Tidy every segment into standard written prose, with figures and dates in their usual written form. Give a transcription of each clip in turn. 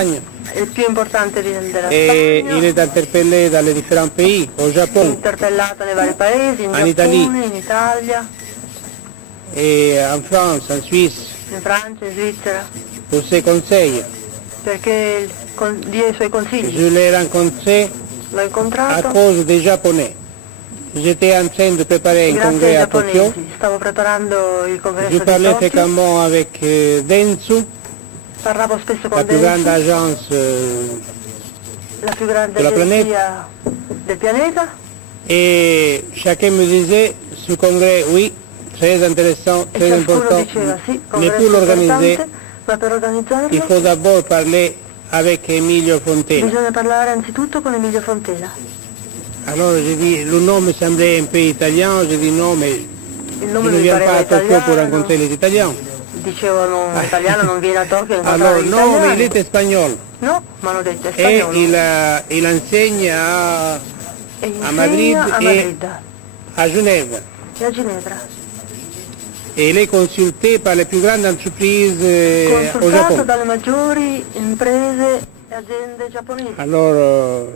il più importante della Spagna. Et il est interpellé dans les différents pays, au Japon, Interpellato nei vari paesi, in en Giappone, Italie. in Italia, et en France, en Suisse, in Francia, in Svizzera, pour ses conseils. perché dia i suoi consigli. Je l'ai rencontré L'ho à incontrato cause des Japonais. J'étais en train de préparer un grazie ai congrès à Tokyo. giapponesi. Stavo preparando il Je congresso di parlais Tokyo, fréquemment avec Dentsu, parlavo spesso la con plus grande Dentsu, agence la più grande della agenzia del pianeta, et chacun me disait ce congrès, oui, très intéressant, e très ciascuno important, diceva sì, mais congresso pour l'organiser, importante, ma per il organizzarlo faut d'abord parler avec Emilio Fontena. bisogna parlare anzitutto con Emilio Fontela. Alors j'ai dit, le nom me semblait un peu italien, j'ai dit non, mais Il je nome ne mi viens pas pareva à Tokyo pour italiano, rencontrer les Italiens. dicevano italiano, non viene a Tokyo a incontrare Alors gli non, mais il italiani. est espagnol. No, mi hanno detto è Et spagnolo. il enseigne E insegna a Madrid a et Madrid à Genève. e a Ginevra. Et il est consulté par les plus grandes entreprises au Consultato Japon. dalle maggiori imprese e aziende giapponesi. Alors,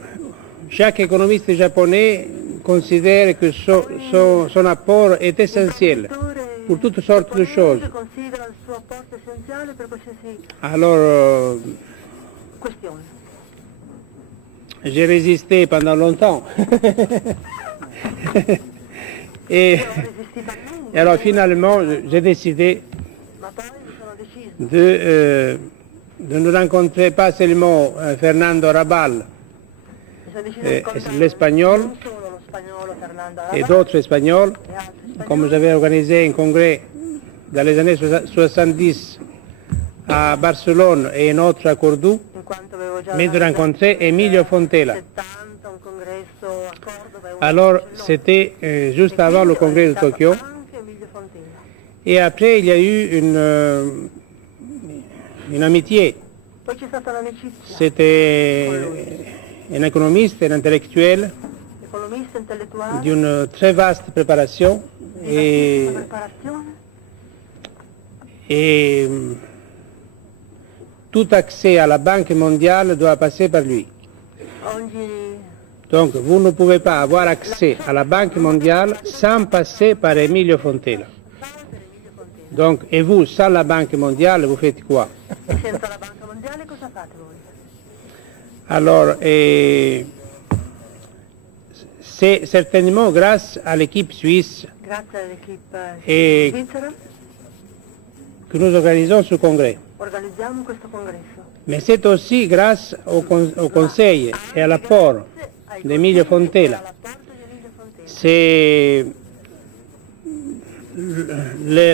chaque économiste japonais considère que son apport est essentiel pour toutes sortes de choses. Considera il suo apporto essenziale per qualsiasi Alors, questione. j'ai résisté pendant longtemps. et, et alors finalement, j'ai décidé Ma poi mi sono deciso, de ne rencontrer pas seulement Fernando Rabal mi sono deciso di incontrare l'espagnol non solo lo spagnolo Fernando et Arabal d'autres espagnols, e altri spagnoli, comme j'avais organisé un congrès dans les années 70 à Barcelone et un autre à Cordoue, in quanto avevo già mais de rencontrer Emilio Fontela. 70, un congresso a Córdoba e uno Alors, a Barcellona. c'était juste avant le congrès de Tokyo. Anche Emilio Fontela. Et après, il y a eu une amitié. Poi c'è stata l'amicizia, C'était un économiste, un intellectuel economista intellettuale, d'une très vaste préparation di vastissima preparazione, et tout accès à la Banque mondiale doit passer par lui. ogni Donc, vous ne pouvez pas avoir accès à la Banque mondiale sans passer par Emilio Fontela. Donc, et vous, sans la Banque mondiale, vous faites quoi? e senza la Banca Mondiale cosa fate voi? Alors, c'est certainement grâce à l'équipe suisse Grazie all'equipe E- svizzera que nous organisons ce congrès. organizziamo questo congresso. Mais c'est aussi grâce au conseil et à l'apport d'Emilio Fontela. All'apporto di Emilio Fontela. C'est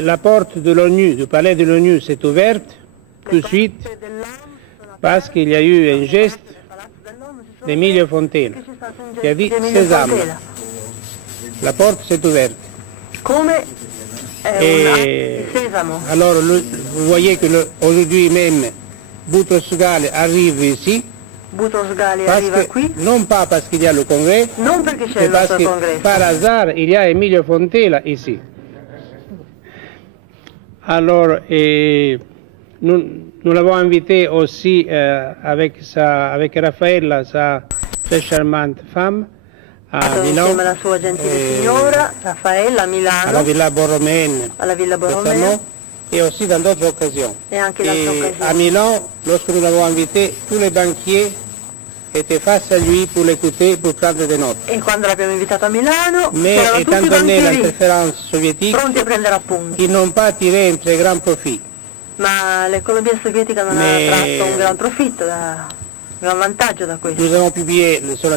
la porte de l'ONU, du palais de l'ONU s'est ouverte tout de suite Le porte dell'ONU sono parce qu'il y a eu un geste aperte, il palazzo dell'ONU si sono d'Emilio Fontela che c'è stato un qui a gesto dit di Emilio Sésame. Fontela. La porte s'est ouverte. Come è Et il sesamo. alors, vous voyez que aujourd'hui même, Boutros Ghali arrive ici, Boutros Ghali parce arriva que, qui non pas parce qu'il y a le congrès, non perché c'è c'est il parce nostro que congresso, par hasard, il y a Emilio Fontela ici. Alors, nous l'avons invité aussi avec Raffaella, sa très charmante femme, à Milan, insieme alla sua gentile signora Raffaella a à la Milano, Villa Borromène, alla Villa récemment, Borromeo et aussi dans d'autres occasions. e anche in altre Et à occasioni. Milan, lorsque nous l'avons invité, tous les banquiers étaient face à lui pour l'écouter, pour prendre des notes. E quando l'abbiamo invitato a Milano Mais c'erano étant tutti i donné banchieri l'interférence soviétique, pronti a prendere appunti, ils n'ont pas tiré un très grand profit. ma l'economia sovietica non ha Mais- tratto un gran profitto, un gran vantaggio da questo. Nous avons publié ses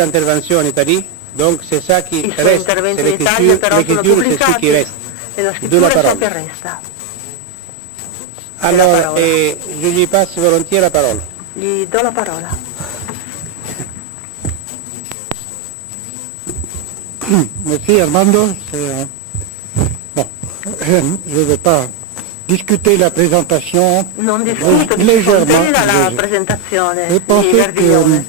interventions en Italie, donc c'est ça qui I suoi reste, interventi c'est in Italia però sono l'écriture, c'est ce pubblicati qui reste. e la D'où scrittura la è ciò parola. che resta. Alors, parola. je lui passe volontiers la parole. Gli do la parola. Merci Armando. Bon, je ne vais pas discuter la présentation Non discuto di légèrement. Fontela la léger. presentazione Je di pensais que Verdiglione.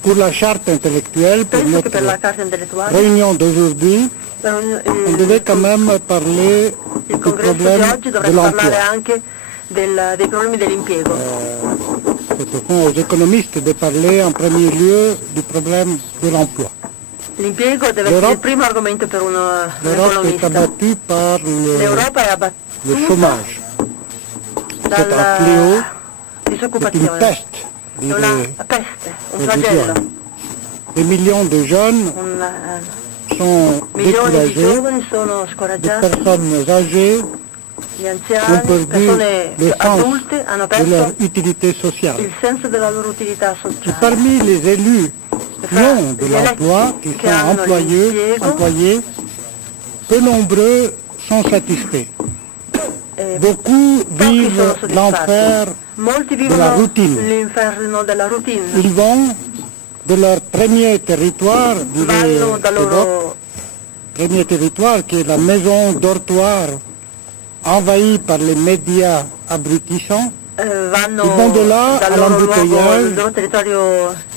pour la charte intellectuelle, pour Penso che per la notre carta intellettuale réunion d'aujourd'hui, on devait quand même parler il du congresso di problème oggi de dovrebbe parlare l'emploi. anche dei problemi dell'impiego. aux économistes de parler en premier lieu du problème de l'emploi. L'impiego deve essere il primo argomento per un L'Europe est economista. abattue par L'Europa è le abbattuta chômage. C'est un dalla fléau, c'est une disoccupazione. peste. È una peste, un flagello. Des millions de jeunes sont Milioni di découragés, giovani sono des scoraggiati, personnes âgées gli ont anziani, perdu persone le sens adulte hanno de leur perso utilité sociale. il senso della loro utilità Et sociale. parmi les élus qui ont de l'emploi, qui sont employés, peu nombreux sont satisfaits. Beaucoup Pochi vivent sono soddisfatti. l'enfer. Molti della vivono routine. l'inferno della routine. Ils vont de leur premier territoire, Vanno dal loro premier territoire qui est la maison dortoir envahie par les médias abrutissants, vanno Ils vont de là dal à loro luogo, l'embouteillage dal loro territorio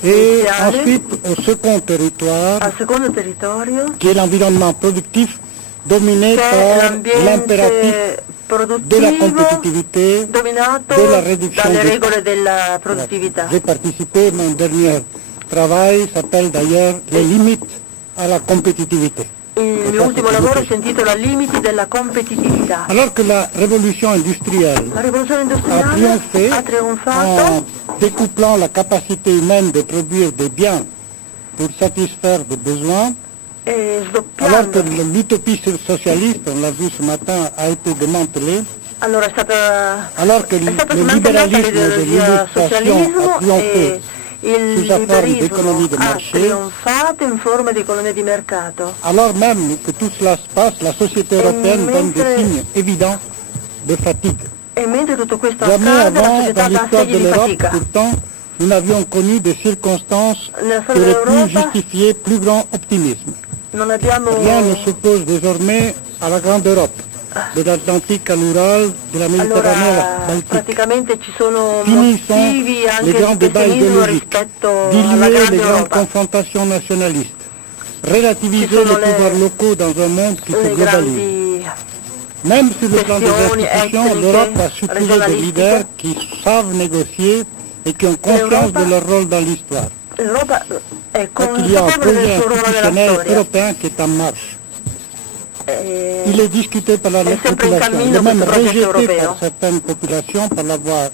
et iniziale ensuite au second territoire al secondo territorio, qui est l'environnement productif dominé che è par l'impératif l'ambiente de la produttivo compétitivité. dominato de la réduction dalle des- regole della produttività. J'ai participé, mon dernier travail s'appelle d'ailleurs les limites à la compétitivité. Il mio ultimo lavoro si intitola Limiti della competitività. Alors que la révolution industrielle La rivoluzione a industriale triomphé ha trionfato en découplant la capacité humaine de produire des biens pour satisfaire des besoins, e alors que sdoppiando. l'utopie socialiste, on l'a vu ce matin, a été démantelée, Allora è stata alors que è stata le smantellata libéralisme de l'ideologia l'illustration a socialismo triomphé e il sous sa forme liberismo d'économie de ha marché, trionfato in forma di economia di mercato. alors même que tout cela se passe, la société européenne donne des signes évidents de fatigue. E mentre tutto questo Jamais accade, la avant, società dans dà l'histoire segni de di l'Europe, fatica. pourtant, nous n'avions connu des circonstances Nella qui storia auraient pu dell'Europa justifier plus grand optimisme. non abbiamo Rien ne s'oppose désormais à la grande Europe, de l'Atlantique à l'Ural, de la Méditerranée à la allora Baltique. praticamente ci sono Finissons motivi les anche grands di débats pessimismo idéologiques, rispetto alla diluer grande les grandes Europa. confrontations nationalistes, relativiser Ci sono les pouvoirs locaux dans un monde qui se Le globalise. grandi Même sur le plan des questioni institutions, etniche, l'Europe a supplié des regionalistiche. leaders qui savent négocier et qui ont conscience L'Europa- de leur rôle dans l'histoire. L'Europa è Il y a un consapevole projet del suo ruolo nella institutionnel storia. européen qui est en marche. E Il est discuté par la È sempre in population, il cammino est même questo progetto rejeté europeo. par certaines populations par la voie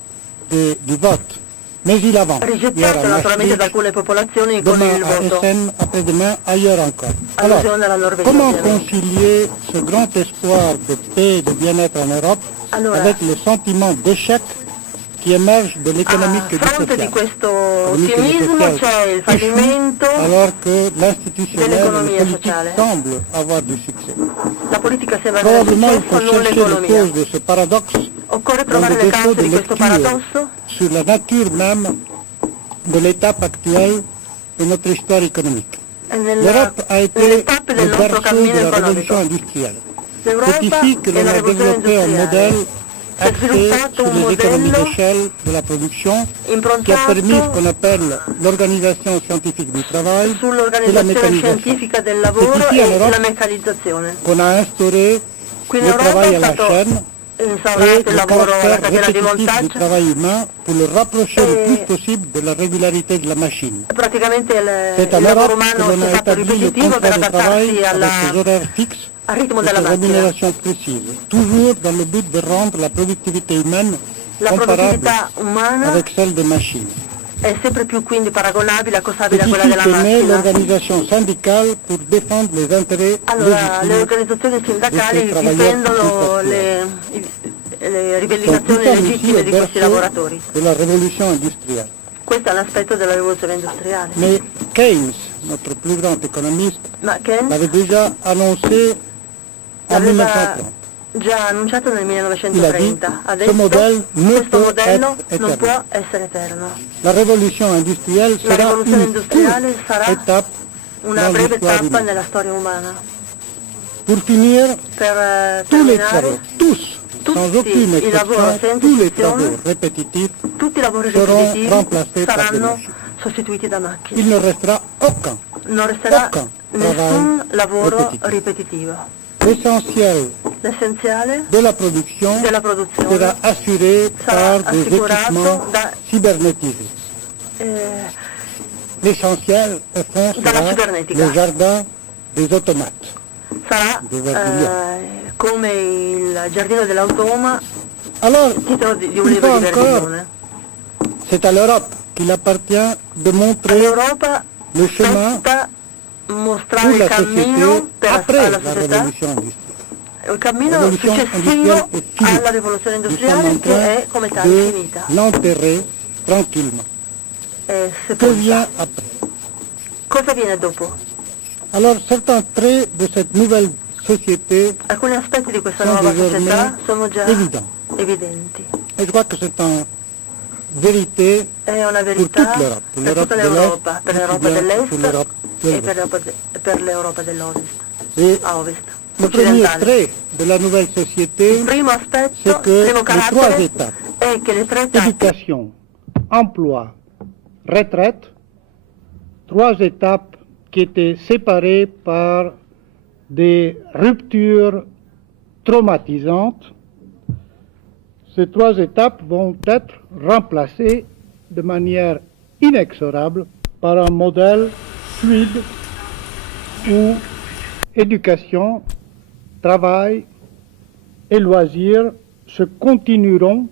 du vote. Mais il avance. Hier rigettato à naturalmente da Maastricht, alcune popolazioni con demain il à voto. Essen, après-demain ailleurs encore. Alors, Allusione alla Norvegia. comment ovviamente. concilier ce grand espoir de paix et de bien-être en Europe Allora, avec le sentiment d'échec qui émerge de A l'économique et du fronte di social? questo L'économique et le ottimismo social c'è il échoue, fallimento, alors que l'institutionnel et le dell'economia politique sociale. semblent avoir du succès. la politica sembra avere Probablement il successo, faut non chercher les l'economia. causes de ce paradoxe Occorre dans trovare le le défaut cause de di questo lecture paradosso sur la nature même de l'étape actuelle de notre histoire économique. L'Europe a nelle été tappe le del nostro berceau cammino de la economico. révolution industrielle. C'est L'Europa ici que è l'on la a rivoluzione développé un industriale. modèle Si è axé sviluppato sur un les économies modello d'échelle de la production qui a improntato permis ce qu'on appelle l'organisation scientifique du travail et la sull'organizzazione mécanisation. scientifica del lavoro C'est ici en e Europe la meccanizzazione. qu'on a instauré Qui in le Europa travail è à la stato chaîne et instaurato il le lavoro alla caractère catena di répétitif du montaggio. travail humain pour le rapprocher le Et- plus possible de la régularité de la machine. Praticamente C'est en il lavoro Europe que umano l'on si è a fatto établi le ripetitivo per contrat de travail adattarsi avec ses horaires fixes al ritmo et della ses macchina. rémunérations précises, toujours dans le but de rendre la productivité humaine La comparable produttività umana avec celle des machines. è sempre più quindi paragonabile, accostabile C'est a quella ici della qu'est née macchina. l'organisation syndicale pour défendre les intérêts Allora, le légitimes. organizzazioni sindacali di questi difendono lavoratori le Donc, rivendicazioni nous sommes ici legittime au di questi berceau lavoratori. de la révolution industrielle. Questo è l'aspetto della rivoluzione industriale. Mais Keynes, notre plus grand économiste, Ma Keynes l'avait déjà annoncé en l'aveva 1930. già annunciato nel Il a 1930. Ha dit, ce detto modèle ne questo peut modello être non éternel. può essere eterno. La révolution industrielle La sera rivoluzione une industriale courte sarà étape una dans breve l'histoire tappa humaine. nella storia umana. Pour finir, Per tous les terminare, travaux, tous, sans tutti aucune i lavori exception, senza tous les eccezione, travaux répétitifs, tutti i lavori saranno ripetitivi remplacés par des saranno machines. sostituiti da macchine. il ne restera aucun. Non resterà Aucun nessun travail lavoro ripetitivo. ripetitivo. L'essentiel L'essenziale de la production della produzione sera assuré sarà par des assicurato équipements da cybernétisés. L'essentiel, au fond, Dalla sera cibernetica. le jardin des automates. Sarà Di Verdiglione. come il giardino dell'automa, Alors, titolo di un une libro fois di encore, Verdiglione. c'est à l'Europe qu'il appartient de montrer All'Europa le chemin spetta pour mostrare il la cammino société après alla la società, révolution industrielle. il cammino Révolution successivo industrielle est finie. alla rivoluzione Nous sommes industriale en che è come train tale de finita. l'enterrer tranquillement. È Que sepolta. vient après? Cosa viene dopo? Alors, certains traits de cette nouvelle société Alcuni aspetti di questa sont nuova désormais società sono già évidents. evidenti. Et je crois que c'est en vérité È una pour verità toute l'Europe, per l'Europe tutta de l'Europa, l'Est, per aussi l'Europa bien dell'Est pour l'Europe de e l'Ouest. per l'Europa dell'Ovest, Et a Ovest, le premier occidentale. trait de la nouvelle société, Il primo aspetto, c'est que il primo les trois carattere étapes, è che le tre tappe, Éducation, emploi, retraite, trois étapes qui étaient séparées par des ruptures traumatisantes. Ces trois étapes vont être remplacées de manière inexorable par un modèle fluide où éducation, travail et loisirs se continueront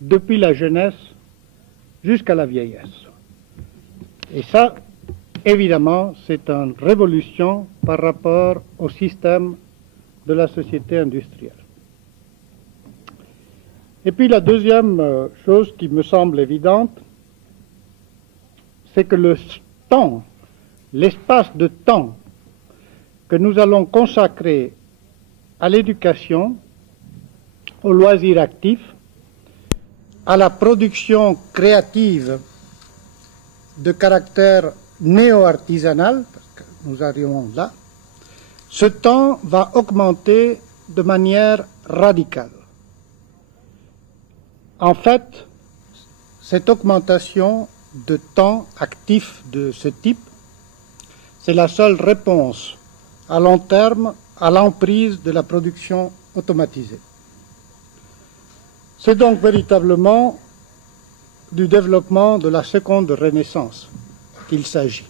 depuis la jeunesse jusqu'à la vieillesse. Et ça, évidemment, c'est une révolution par rapport au système de la société industrielle. Et puis la deuxième chose qui me semble évidente, c'est que le temps, l'espace de temps que nous allons consacrer à l'éducation, au loisir actif, à la production créative de caractère néo-artisanal, parce que nous arrivons là, ce temps va augmenter de manière radicale. En fait, cette augmentation de temps actif de ce type, c'est la seule réponse à long terme à l'emprise de la production automatisée. C'est donc véritablement du développement de la seconde renaissance qu'il s'agit.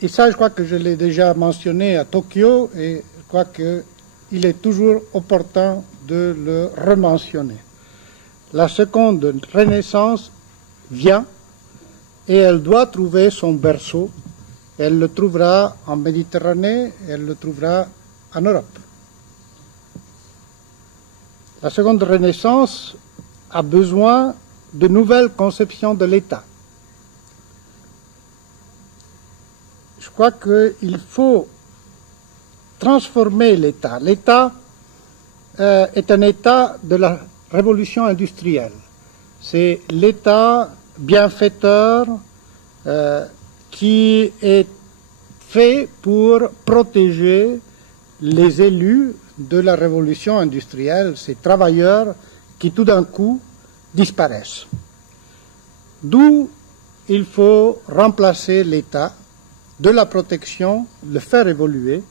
Et ça, je crois que je l'ai déjà mentionné à Tokyo et je crois qu'il est toujours opportun de le rementionner. La seconde renaissance vient et elle doit trouver son berceau. Elle le trouvera en Méditerranée, elle le trouvera en Europe. La seconde renaissance a besoin de nouvelles conceptions de l'État. Je crois qu'il faut transformer l'État. L'État est un État de la révolution industrielle. C'est l'État bienfaiteur qui est fait pour protéger les élus de la révolution industrielle, ces travailleurs qui tout d'un coup disparaissent. D'où il faut remplacer l'État de la protection, le faire évoluer,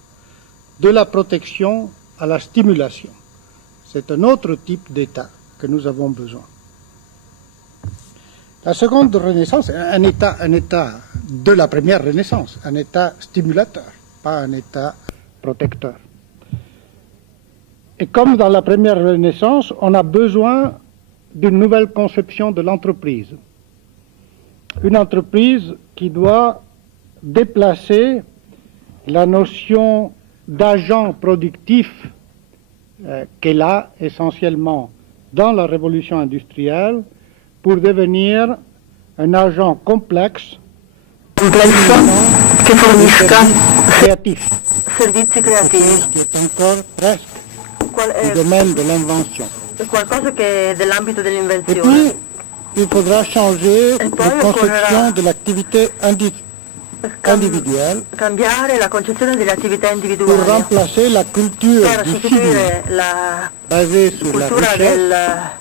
de la protection à la stimulation. C'est un autre type d'État que nous avons besoin. La seconde renaissance est un État de la première renaissance, un État stimulateur, pas un État protecteur. Et comme dans la première renaissance, on a besoin d'une nouvelle conception de l'entreprise. Une entreprise qui doit déplacer la notion d'agent productif qu'elle a essentiellement dans la révolution industrielle pour devenir un agent complexe che fornisca créatif, servizi creativi, qui est encore presque du domaine de l'invention. qualcosa che è dell'ambito Et puis, dell'invenzione. il faudra changer E de poi conception occorrerà de l'activité individuelle Cambiare la concezione delle attività pour individuali remplacer la culture per du film sostituire la basée sur la cultura richesse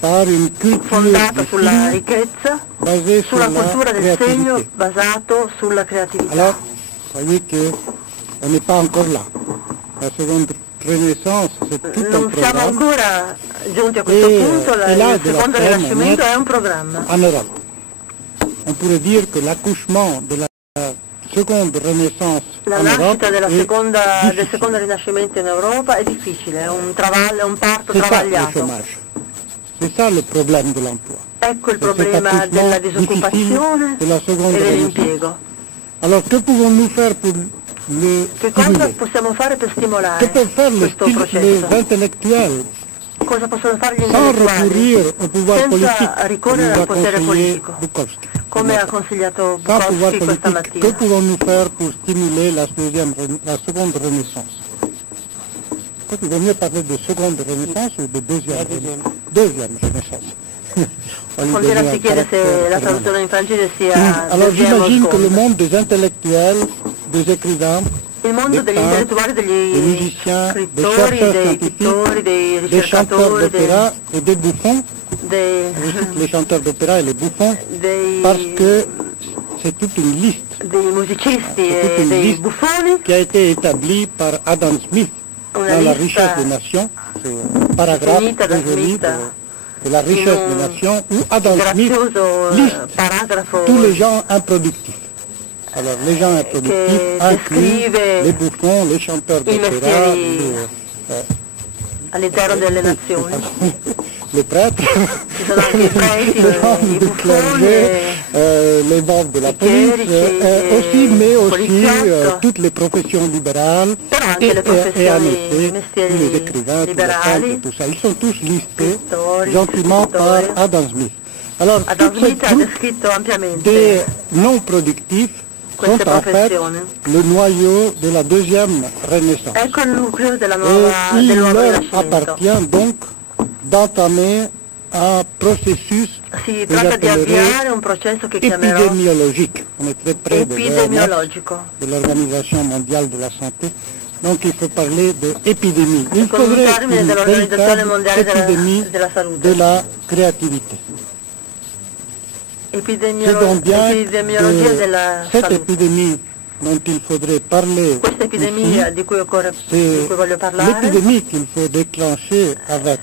par une culture fondata du sulla film ricchezza, basée sur sulla la cultura del segno créativité. basato sulla creatività. Alors, vous voyez qu'on n'est pas encore là. La seconde renaissance, c'est tout un Non siamo programme. ancora giunti a questo punto, et là, il de la secondo scène rinascimento naître è un programma. en Europe. On pourrait dire que l'accouchement de la seconde renaissance La en Europe nascita del est secondo rinascimento in Europa è difficile, è un parto c'est ça le travagliato. chômage. C'est ça le problème de l'emploi. Ecco il C'est cet problema accouchement della difficile disoccupazione de la seconde e renaissance. dell'impiego. Alors que pouvons-nous faire pour le Che cosa stimuler? possiamo fare per Que stimolare peuvent faire questo les processo? intellectuels Cosa possono fare gli sans intellettuali recourir au pouvoir politique, senza ricorrere comme al potere nous a conseillé politico, Bukowski? come ha consigliato Sans pouvoir Bukowski questa politique, que mattina? pouvons-nous faire pour stimuler la seconde renaissance? Quoi, il vaut mieux parler de seconde renaissance ou de deuxième renaissance? On lui Frontiera donne si un chiede se caractère la permanent. traduzione in francese sia Alors deuxième o j'imagine que le seconda. monde des intellectuels, des écrivains, Il mondo des degli peintres, intellettuali, des degli musiciens, des scrittori, chercheurs dei scientifiques, pittori, dei des chanteurs ricercatori, d'opéra et des bouffons, dei, je cite les chanteurs d'opéra et les bouffons, dei, parce que c'est toute une liste dei musicisti C'est toute e une dei liste buffoni, qui a été établie par Adam Smith una dans La lista richesse des nations, c'est un paragraphe definita da très joli Smith de La richesse in des un nations, où Adam Smith grazioso liste paragrafo tous les gens improductifs. Alors les gens improductifs che incluent descrive les bouffons, les chanteurs i d'opéra, mestieri all'interno delle nazioni. les prêtres, Ci sono anche i preti, les membres i du buffoni, clergé, les membres de la i police, chierici, aussi, mais aussi poliziotto. toutes les professions libérales Però anche et, le et en professioni, effet i mestieri tous les écrivains, tous les liberali, peintres, tout ça. Ils sont tous listés pittori, gentiment par scrittori. Adam Smith. Alors, Adam tout ce Smith ha groupe descritto ampiamente des non productifs sont queste en fait professioni. le noyau de la deuxième renaissance. Ecco il nucleo Et del il nuovo leur rinascimento. appartient donc d'entamer un processus Si que tratta di j'appellerai avviare un processo che chiamerò épidémiologique. On est très près de l'OMS, epidemiologico. de l'Organisation mondiale de la santé. Donc il faut parler d'épidémie. Il Con un faudrait termine une dell'Organizzazione véritable Mondiale épidémie della Salute. de la créativité. C'est donc bien Epidemiologia de della cette salute. épidémie dont il faudrait parler Questa epidemia ici. di cui C'est voglio parlare, l'épidémie qu'il faut déclencher avec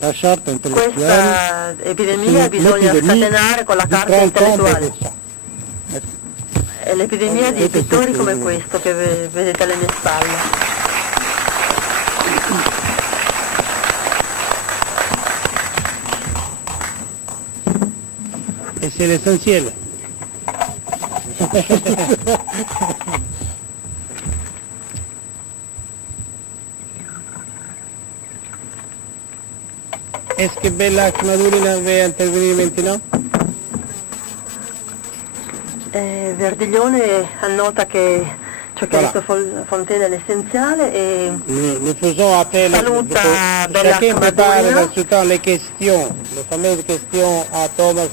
la charte intellectuelle. questa epidemia bisogna scatenare con la du carta printemps intellettuale. d'Odessa. È l'epidemia di pittori come questo che vedete alle mie spalle. Et c'est l'essentiel. Est-ce que Bella Madurina veut intervenir maintenant? Verdiglione annota che ciò che ha detto Fontena è l'essenziale e Nous faisons appel, Saluta Bella chacun prépare Madurina. dans ce temps les questions, les fameuses questions à Thomas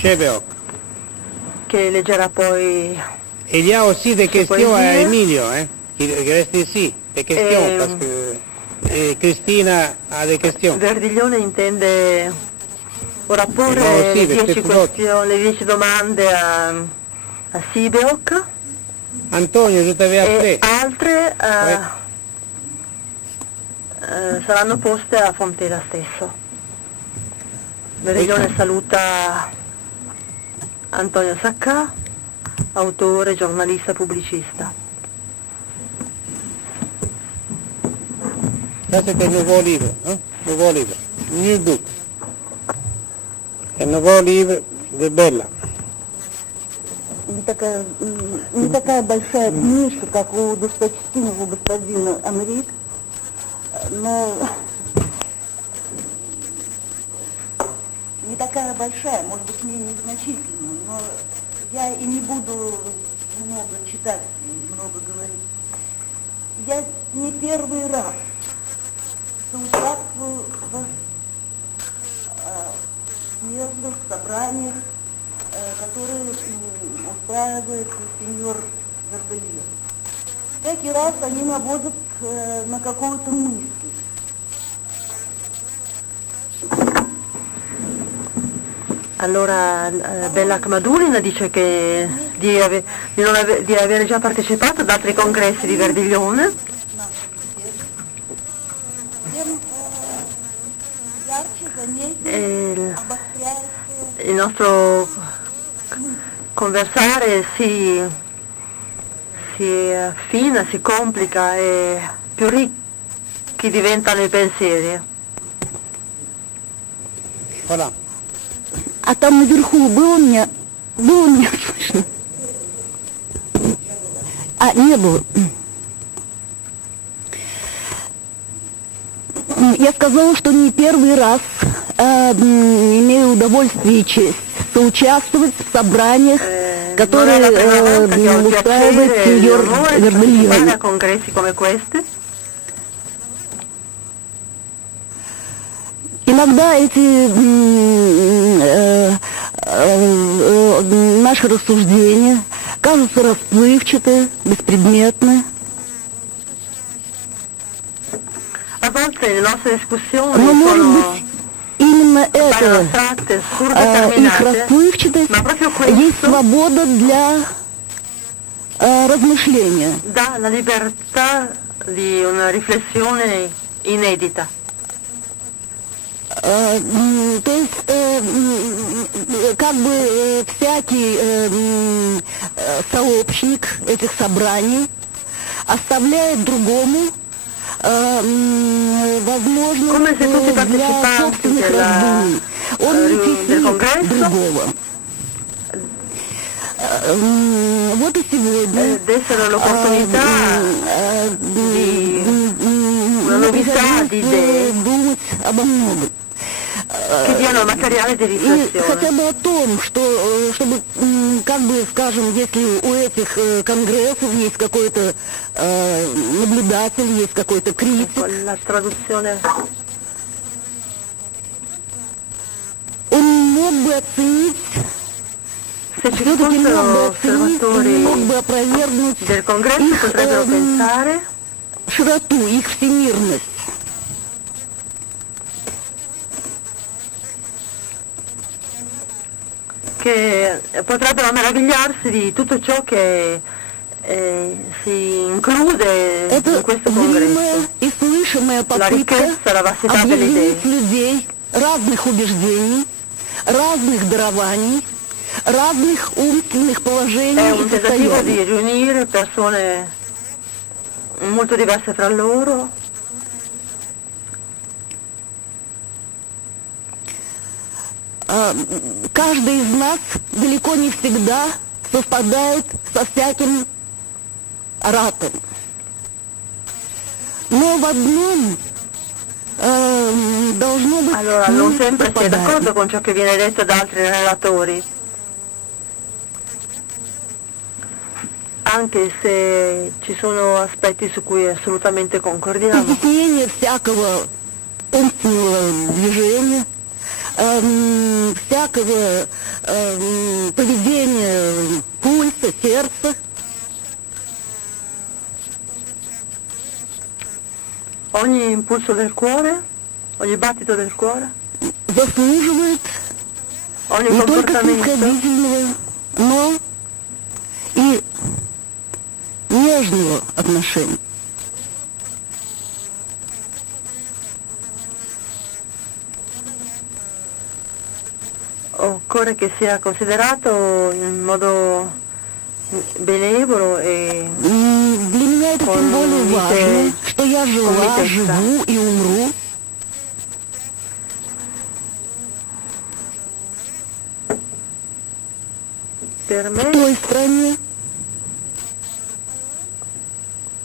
Shebeok. che leggerà poi. Il y a aussi des questions à poésie. Emilio, qui reste ici, des questions, parce que Cristina a des questions. Verdiglione intende ora porre No, sì, le perché 10 tu questioni, le 10 domande a Sibeok Antonio, je t'avais appelé. e altre saranno poste a Fontena stesso. Verdiglione saluta Antonio Saccà, autore, giornalista, pubblicista. Ça c'est un nouveau livre, nouveau livre, new book. Un nouveau livre de Bella. Не такая большая книжка, как у досточтимого господина Амрит, но не такая большая, может быть, менее значительная, но я и не буду много читать, много говорить. Я не первый раз соучаствую в съездах, собраниях, которые устраивает сеньор Верделье. Всякий раз они наводят на какую-то мысль. Allora Bella Madurina dice che di avere già partecipato ad altri congressi di Verdiglione e il nostro conversare si affina, si complica e più ricchi diventano i pensieri. Voilà. А там наверху было меня слышно? А, не было. Я сказала, что не первый раз имею удовольствие и честь соучаствовать в собраниях, которые устраивает сеньор Вердельони. Иногда эти наши рассуждения кажутся расплывчаты, беспредметны. Но, может быть, именно это их расплывчатость есть свобода для размышления. Да, la libertà di una riflessione inedita. То есть, как бы всякий сообщник этих собраний оставляет другому возможность для собственных раздумий. Он не теснит другого. Вот и сегодня мне приходилось думать обо многом. И хотя бы о том, что, чтобы, как бы, скажем, если у этих конгрессов есть какой-то наблюдатель, есть какой-то критик, он мог бы оценить, все-таки мог бы оценить, мог бы опровергнуть их широту, их всемирность. Che potrebbero meravigliarsi di tutto ciò che si include in questo congresso. И слышимая попытка объединить людей разных убеждений, разных дарований, разных умственных положений и состояний. È un tentativo di riunire persone molto diverse fra loro. Каждый из нас далеко не всегда совпадает со всяким оратором. Но в одном должно быть Allora, non sempre si è d'accordo con ciò che viene detto da altri relatori, anche se ci sono aspetti su cui assolutamente concordiamo. Изъяснение всякого умственного движения, всякого поведения пульса, сердца. Ogni impulso del cuore, ogni battito del cuore, заслуживает не только снисходительного, но и нежного отношения. Occorre che sia considerato in modo benevolo e Для меня это тем более важно, что я жила, живу и умру в той стране,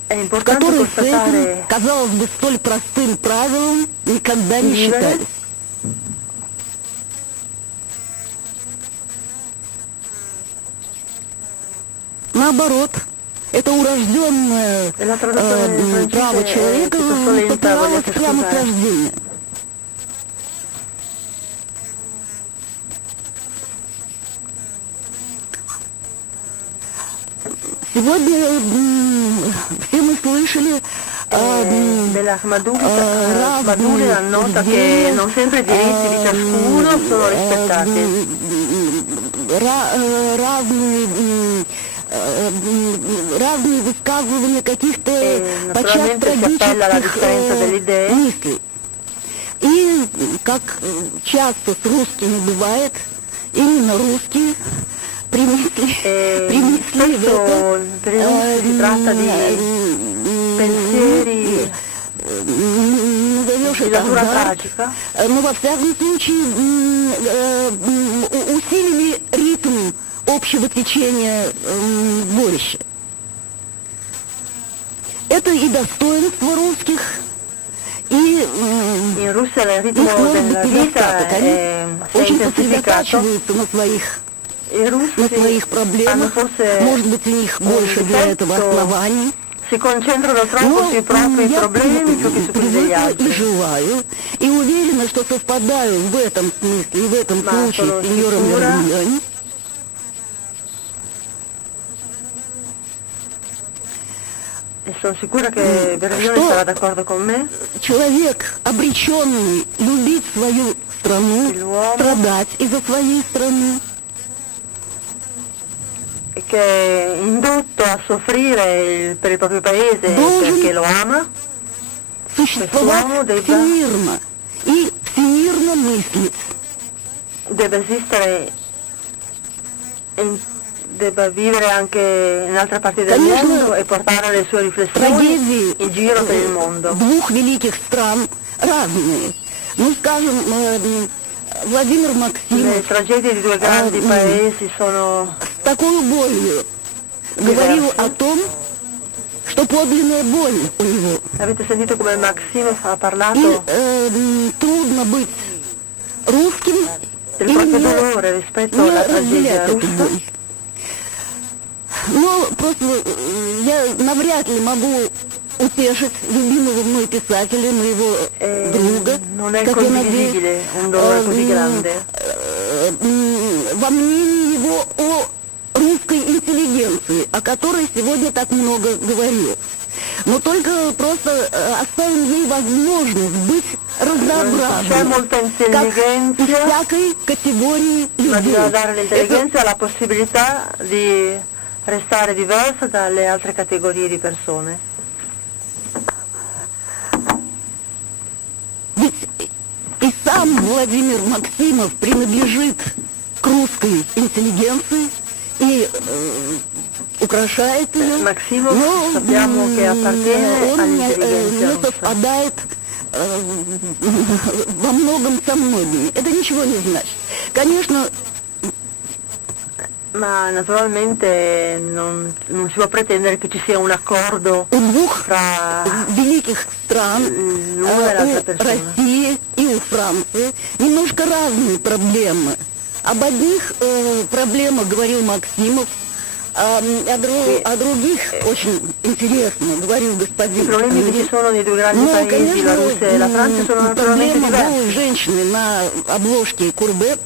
в которой с этим, казалось бы, столь простым правилом никогда не считались. Наоборот, это урожденное право человека попиралось прямо с рождения. Сегодня все мы слышали Maduri nota che non sempre i diritti di ciascuno sono rispettati. Разные высказывания каких-то подчас трагических мыслей. И как часто с русскими бывает, именно русские принесли в это, si tratta di pensieri назовешь di это natura азарт, tragica, но во всяком случае усилили ритм общего течения сборища. Это и достоинство русских, и in Russia il их ritmo может быть della vita недостаток. Они si è очень intensificato. сосредотачиваются на своих I на russi своих hanno проблемах, forse может быть, у них больше для этого оснований. si concentrano troppo Но sui propri я problemi più che su quelli degli привыкла и altri. желаю, и уверена, что совпадаю в этом смысле и в этом Ma случае sono с сеньором sicura Вермильони. E sono sicura che Berlione sarà d'accordo con me. Человек, обреченный любить свою страну, страдать из-за своей страны, Che è indotto a soffrire per il proprio paese perché lo ama, существовать всемирно и всемирно мыслить. deve esistere, deve vivere anche in altre parti del Конечно, mondo e portare le sue riflessioni Трагедии in giro per il mondo. двух великих стран разные. Ну, скажем, Владимир Le Максимов tragedie di due grandi paesi sono с такой болью говорил о том, что подлинная боль у него. Avete sentito come Maximov ha И parlato трудно быть русским del и proprio не dolore rispetto alla tragedia разделять эту russa? боль. Но просто я навряд ли могу утешить любимого мной писателя, моего друга, Non è как я надеюсь, condivisibile un dolore così grande. во мнении его о русской интеллигенции, о которой сегодня так много говорил. Но только просто оставим ей возможность быть C'è разнообразной, molta как из intelligenza, всякой категории ma людей. bisogna dare Это all'intelligenza la possibilità di restare diversa dalle altre categorie di persone. ведь и сам Владимир Максимов принадлежит к русской интеллигенции и украшает ее, Максимов, но sappiamo che appartiene он all'intelligenza не russa. совпадает во многом со многими. Это ничего не значит. Конечно, Ma naturalmente non si può pretendere che ci sia un accordo у двух fra великих стран, l'una e l'altra у persona. России и у Франции, немножко разные проблемы. Об одних проблемах говорил Максимов, о других очень интересно говорил I господин problemi che ci Юрий. sono nei due grandi Но, paesi, la Russia e la Francia, sono naturalmente проблема голой diverse. женщины на обложке Курбе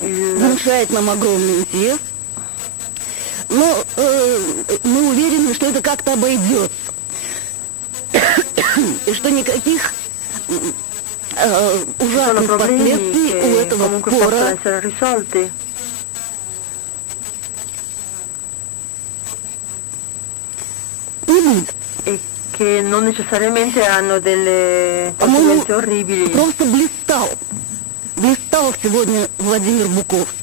внушает нам огромный интерес. Но мы уверены, что это как-то обойдется. И что никаких Sono ужасных problemi последствий у che этого comunque possono спора essere risolti не будет. e che non necessariamente hanno delle По-моему, conseguenze orribili. просто блистал сегодня Владимир Буковский.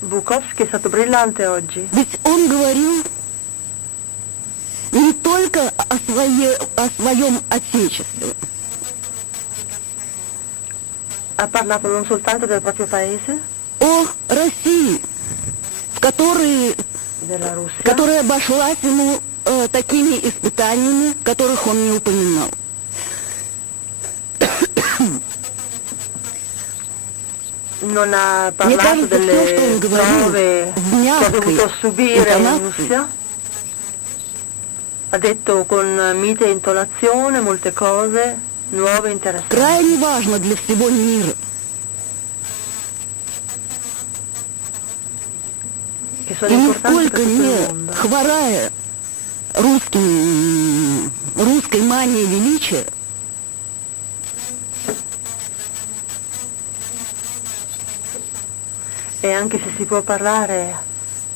Bukovsky è stato brillante oggi. Ведь он говорил не только о своем отечестве, Ha parlato non soltanto del proprio paese, о России, della Russia, которая обошлась ему такими испытаниями, которых он не упоминал. non ha Мне parlato кажется, все, что он delle говорил, prove в che ha мягкой dovuto subire in интонации, Russia. Ha detto con mite intonazione molte cose nuove e interessanti. крайне важно для всего мира. Che sono И importanti per нисколько tutto il не mondo. хворая русской манией величия, E anche se si può parlare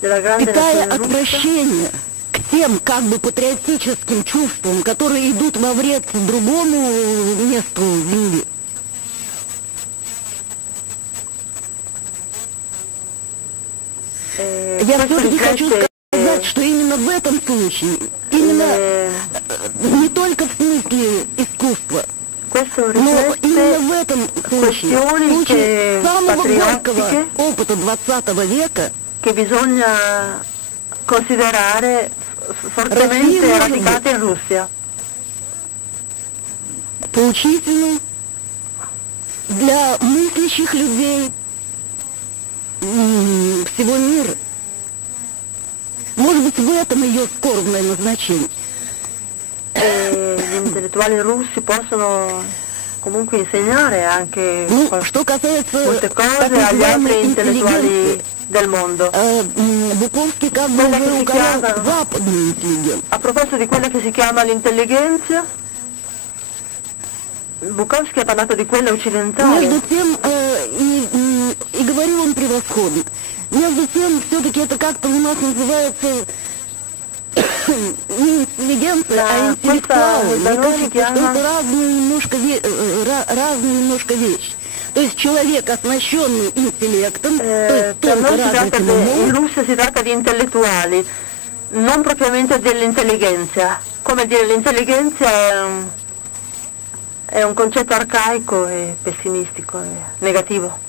della grande питая nazione russa, отвращение к тем как бы патриотическим чувствам, которые идут во вред другому месту земли. Я все-таки хочу сказать, что именно в этом случае, именно не только в смысле искусства, но именно в этом случае, в случае самого горького опыта 20 века, che bisogna considerare fortemente radicate in Russia. Поучительный для мыслящих людей всего мира. Может быть, в этом ее скорбное назначение. Gli intellettuali russi possono comunque insegnare anche что касается molte cose agli altri intellettuali del mondo. Буковский как бы уже указал западную интеллигенцию. A proposito di quella che si chiama l'intelligenza, Буковский ha parlato di quella occidentale. Между тем, и говорил он превосходно, между тем, все-таки это как-то у нас называется не интеллигенция, а интеллектуалы. Мне кажется, что это разные немножко вещи. То есть человек, оснащенный интеллектом, то есть только развитым умом. In Russia si tratta di intellettuali, non propriamente dell'intelligenza. Come dire, l'intelligenza è un concetto arcaico e pessimistico e negativo.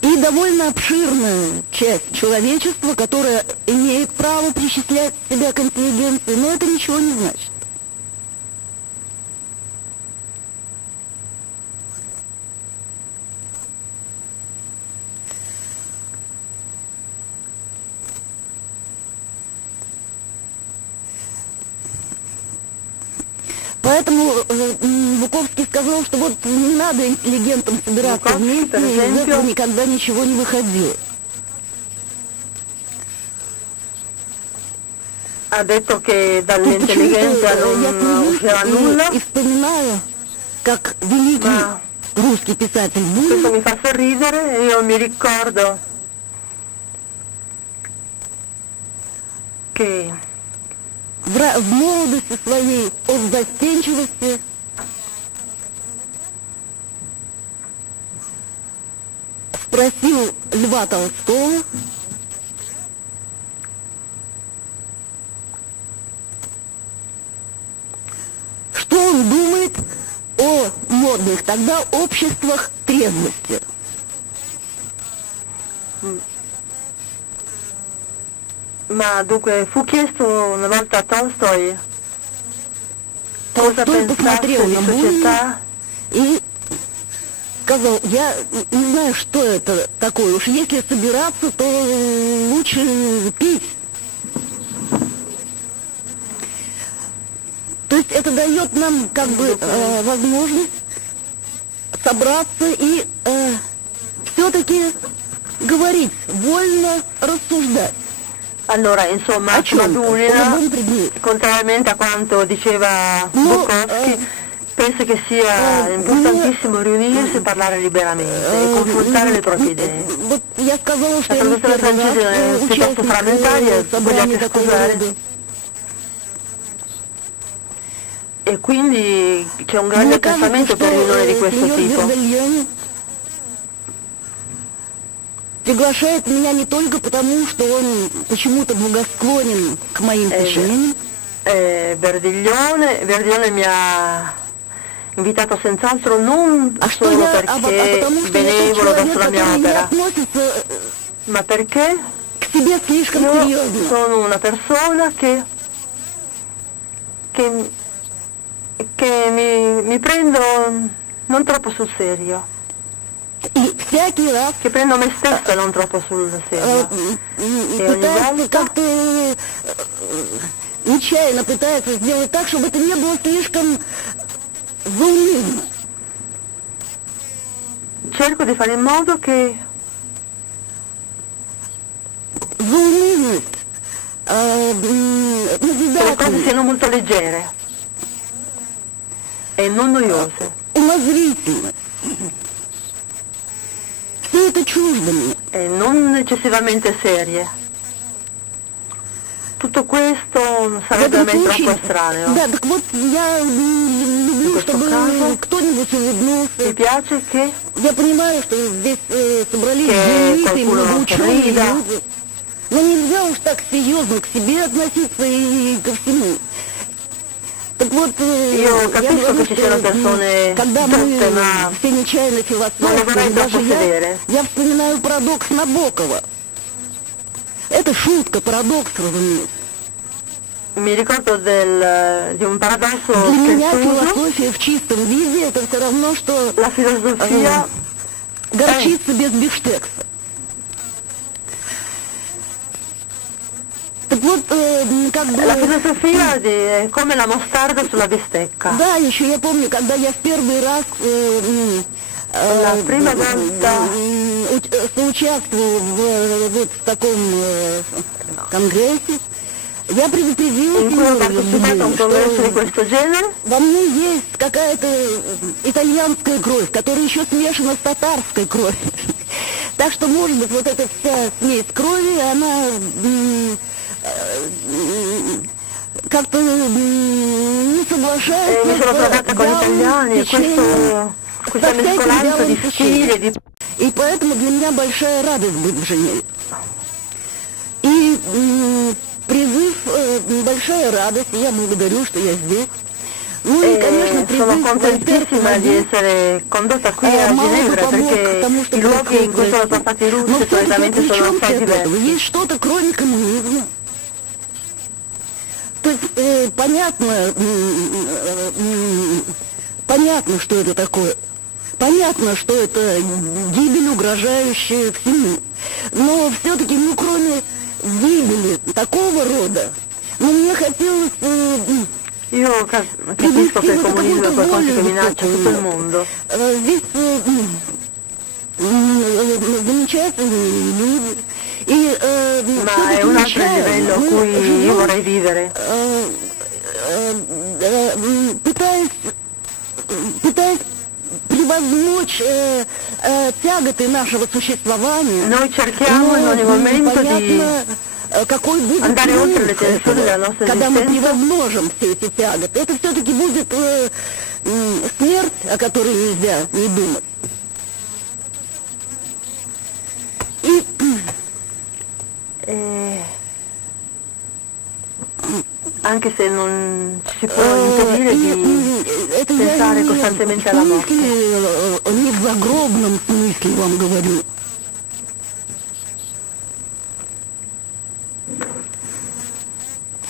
И довольно обширная часть человечества, которая имеет право причислять себя к интеллигенции, но это ничего не значит. Поэтому Буковский сказал, что вот не надо интеллигентам собираться вместе, и из этого никогда ничего не выходило. Ha detto che dall'intelligenza non uscirà nulla. И вспоминаю, как великий русский писатель Questo Бунин mi fa sorridere, io mi ricordo che в молодости своей от застенчивости спросил Льва Толстого, что он думает о модных тогда обществах трезвости. Ma dunque fu chiesto una volta a Tolstoi cosa pensasse di società. И сказал, я не знаю, что это такое. Уж если собираться, то лучше пить. То есть это дает нам как бы возможность собраться и все-таки говорить, вольно рассуждать. Allora, insomma, Madunina, contrariamente a quanto diceva Bukowski, penso che sia importantissimo riunirsi e parlare liberamente e confrontare le proprie idee. La traduzione francese è piuttosto frammentaria, vogliate scusare. E quindi c'è un grande apprezzamento per riunioni di questo tipo. Приглашает меня не только потому, что он почему-то благосклонен к моим сочинениям. Verdiglione mi ha invitato senz'altro non solo perché è benevolo verso la mia opera, ma perché io sono una persona che mi prendo non troppo sul serio. Che prendo me stessa non troppo sul serio. E ogni volta нечаянно пытается сделать так, чтобы это не было слишком заунывно. Cerco di fare in modo che заунывность, le cose siano molto leggere e non noiose. Умозрительность. Все это чуждо мне. E non eccessivamente serie. tutto questo sarebbe a me troppo estraneo. Да, так вот, я люблю, чтобы кто-нибудь улыбнулся. Mi piace che Я понимаю, что здесь собрались знаменитые, многоученые люди. Но нельзя уж так серьезно к себе относиться и ко всему. Так вот, io capisco che ci siano persone когда tutte, мы ma все нечаянно non le философствуем, vorrei даже troppo sedere. я вспоминаю парадокс Набокова. Это шутка, парадокс, разумеется. Mi ricordo di un paradosso Для меня scherzoso. философия в чистом виде это все равно, что La filosofia горчица без бифштекса. Так вот, как бы... La filosofia è come la mostarda sulla bistecca. Да, еще я помню, когда я в первый раз La prima volta соучаствовал вот в таком конгрессе, я предупредила in cui ho partecipato a un congresso di questo genere. во мне есть какая-то итальянская кровь, которая еще смешана с татарской кровью. Так что, может быть, вот эта вся смесь крови, она как-то не соглашается Mi sono trovata con gli italiani, questa mescolanza di stili, di... И поэтому для меня большая радость быть в Женеве. И призыв, большая радость, и я благодарю, что я здесь. Ну и, конечно, sono contentissima di essere condotta qui a Ginevra perché i luoghi in cui sono portati i russi solitamente sono assai diversi. Есть что-то кроме коммунизма. То есть понятно, что это такое. Понятно, что это гибель, угрожающая всему. Но все-таки, кроме гибели такого рода, мне хотелось... Io capisco che il comunismo è qualcosa che minaccia tutto il mondo. Здесь замечательные люди. Ma è un altro livello a cui io vorrei vivere. Пытаясь превозмочь тяготы нашего существования, Noi cerchiamo in ogni momento di какой будет andare oltre le tensioni della nostra когда мы esistenza. превозможем все эти тяготы. Это все-таки будет смерть, о которой нельзя не думать. И anche se non ci si può impedire di pensare costantemente alla morte. Не в загробном смысле вам говорю.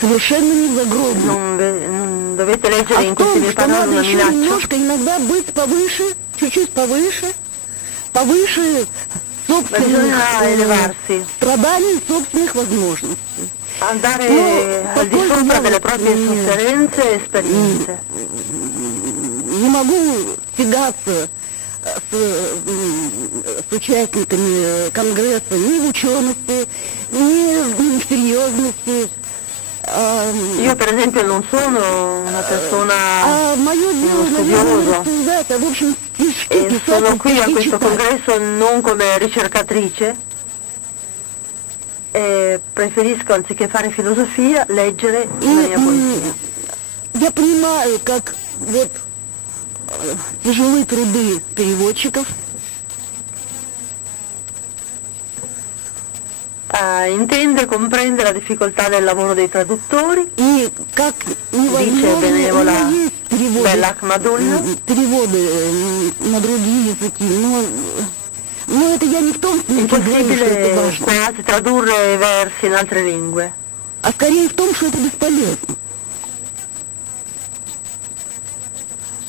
Совершенно не в загробном. Non dovete leggere in queste mie Что parole надо una еще minaccia. немножко иногда быть повыше, чуть-чуть повыше собственных Bisogna elevarsi, страданий, собственных возможностей. andare al di sopra delle proprie sofferenze e esperienze. Не могу тягаться с участниками конгресса ни в учености, ни в серьезности. Io per esempio non sono una persona Мое дело, studioso рассуждать, в общем, стишки e писать, sono qui a стишки questo читать. congresso non come ricercatrice e preferisco anziché fare filosofia leggere la mia poesia. Я понимаю, как вот тяжелые труды переводчиков. Intende e comprende la difficoltà del lavoro dei traduttori, И как dice Benevola есть переводы, Bella Ahmadullah, переводы на другие языки, но это я не в том смысле говорю, что это impossibile важно, quasi tradurre versi in altre lingue. а скорее в том, что это бесполезно.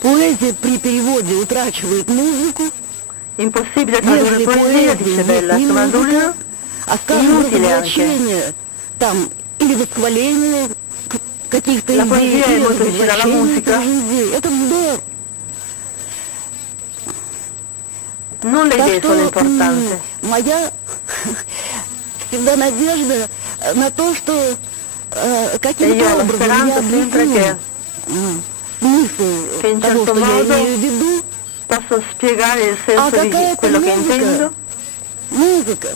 Поэзия при переводе утрачивает музыку, Impossibile tradurre нежели poesia, dice поэзия Bella есть и музыка, Ahmadullah, а скажем, inutile anche. разоблачение там или восхваление каких-то La идей, poesia è или molto vicina alla разоблачение musica. тоже идей. Это вздор. non le idee sono importanti. Моя всегда надежда на то, что E каким-то io ho la образом я speranza sempre объясню che in того, certo что я modo имею в виду. posso spiegare il А senso di какая-то quello che intendo музыка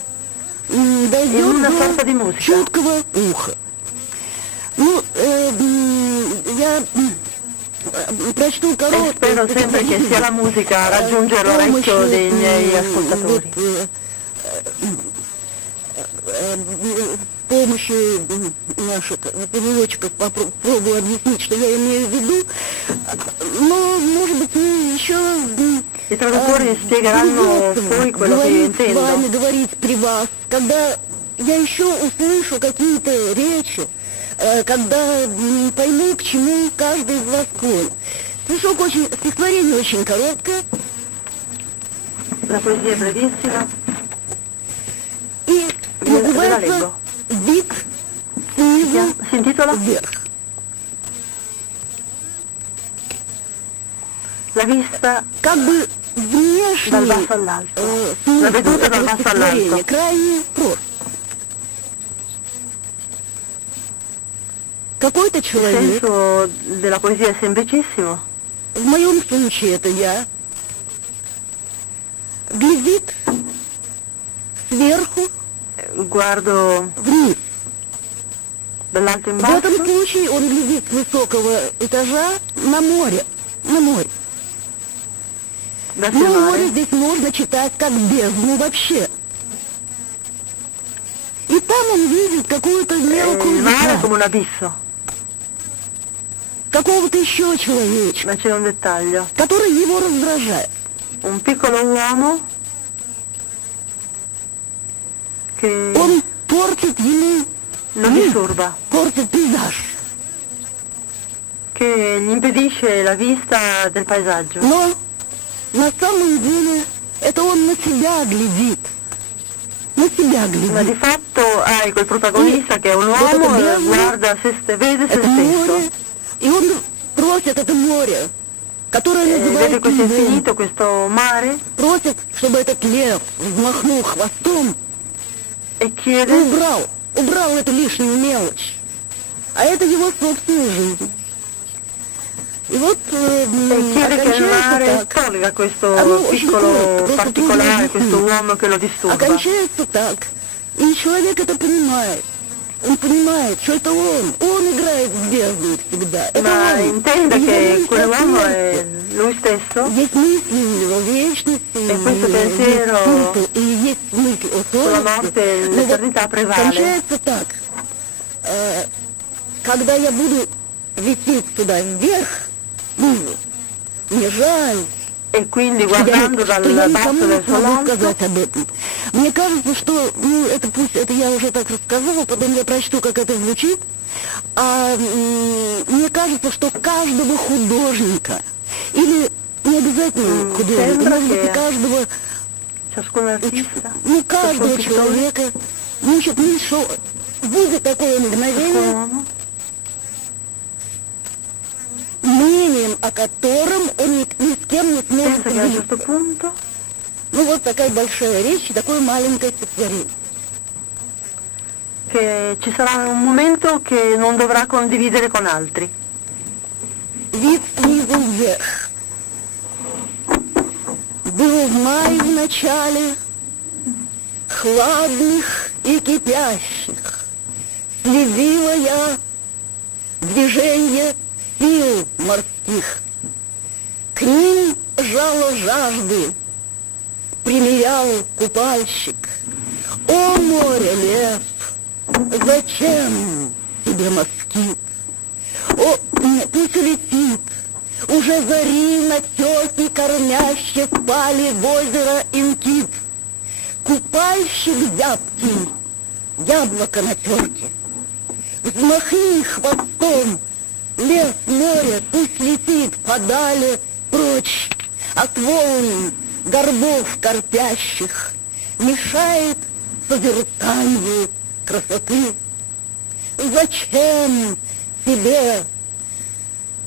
in дойдет una до sorta di musica. чуткого уха. я прочту короткую... Spero sempre che sia la musica a raggiungere l'orecchio dei miei ascoltatori. С помощью наших переводчиков попробую объяснить, что я имею в виду, но, может быть, еще... I traduttori spiegheranno poi quello che io intendo. С вами говорить при вас, когда я еще услышу какие-то речи, когда пойму, к чему каждый из вас склонен. Стихотворение очень короткое. La poesia è brevissima. И называется «Вид снизу вверх». La vista как бы внешний dal basso all'alto. La смысл veduta dal этого basso стихотворения all'alto. крайне прост. Какой-то Il человек, senso della poesia è semplicissimo. в моем случае это я, глядит сверху Guardo вниз. dall'alto in В этом basso. случае он глядит с высокого этажа на море. На море. Verso il Но море mare. здесь можно читать как бездну вообще. И там он видит какую-то мелкую Il mare è деталь, come un abisso, какого-то еще человечка, ma c'è un dettaglio. который его раздражает. Un piccolo uomo che Он портит ему lo вид, disturba, портит пейзаж. che gli impedisce la vista del paesaggio. Но на самом деле это он на себя глядит. На себя Ma глядит. di fatto hai quel protagonista che è un uomo e guarda vede se Это stesso. море. И он просит это море, которое Vede называется questo львом, infinito, questo mare просит, чтобы этот лев взмахнул хвостом e и chiede убрал эту лишнюю мелочь. А это его собственная жизнь. И вот che il mare окончается так. tolga questo очень piccolo просто particolare, трудно questo объяснить. uomo che lo disturba. Окончается так. И человек это понимает. Он понимает, что это он играет в бездну всегда. Это Ma он. intende Его che мысль о quell'uomo è смерти. lui stesso Есть мысли о вечности, E questo pensiero есть смысл, и есть мысль о sulla совести. morte e Но вот l'eternità prevale. кончается так. Когда я буду лететь туда вверх, мне жаль, E quindi что я guardando dal никому basso не verso смогу l'alto, сказать об этом. Мне кажется, что, это я уже так рассказала, потом я прочту, как это звучит. Мне кажется, что каждого художника, или не обязательно художника, может быть, и каждого, ciascun artista, каждого ciascun pittore, человека мучит мысль, что будет такое ciascun мгновение, uomo, мнением о котором он ни с кем не сможет pensa che a un поделиться. certo punto Вот такая большая речь и такое маленькое стихотворение. che ci sarà un momento che non dovrà condividere con altri. Вид снизу вверх. Был май в начале, хладных и кипящих. Следила я движение сил морских. К ним жало жажды, примерял купальщик. О, море, лев, зачем тебе москит? О, пусть летит, уже зари натеки кормящие впали в озеро Инкит. Купальщик зябкий, яблоко на терке, взмахни хвостом, лев море пусть летит подали прочь от волн горбов корпящих, мешает созерцанию красоты. Зачем тебе,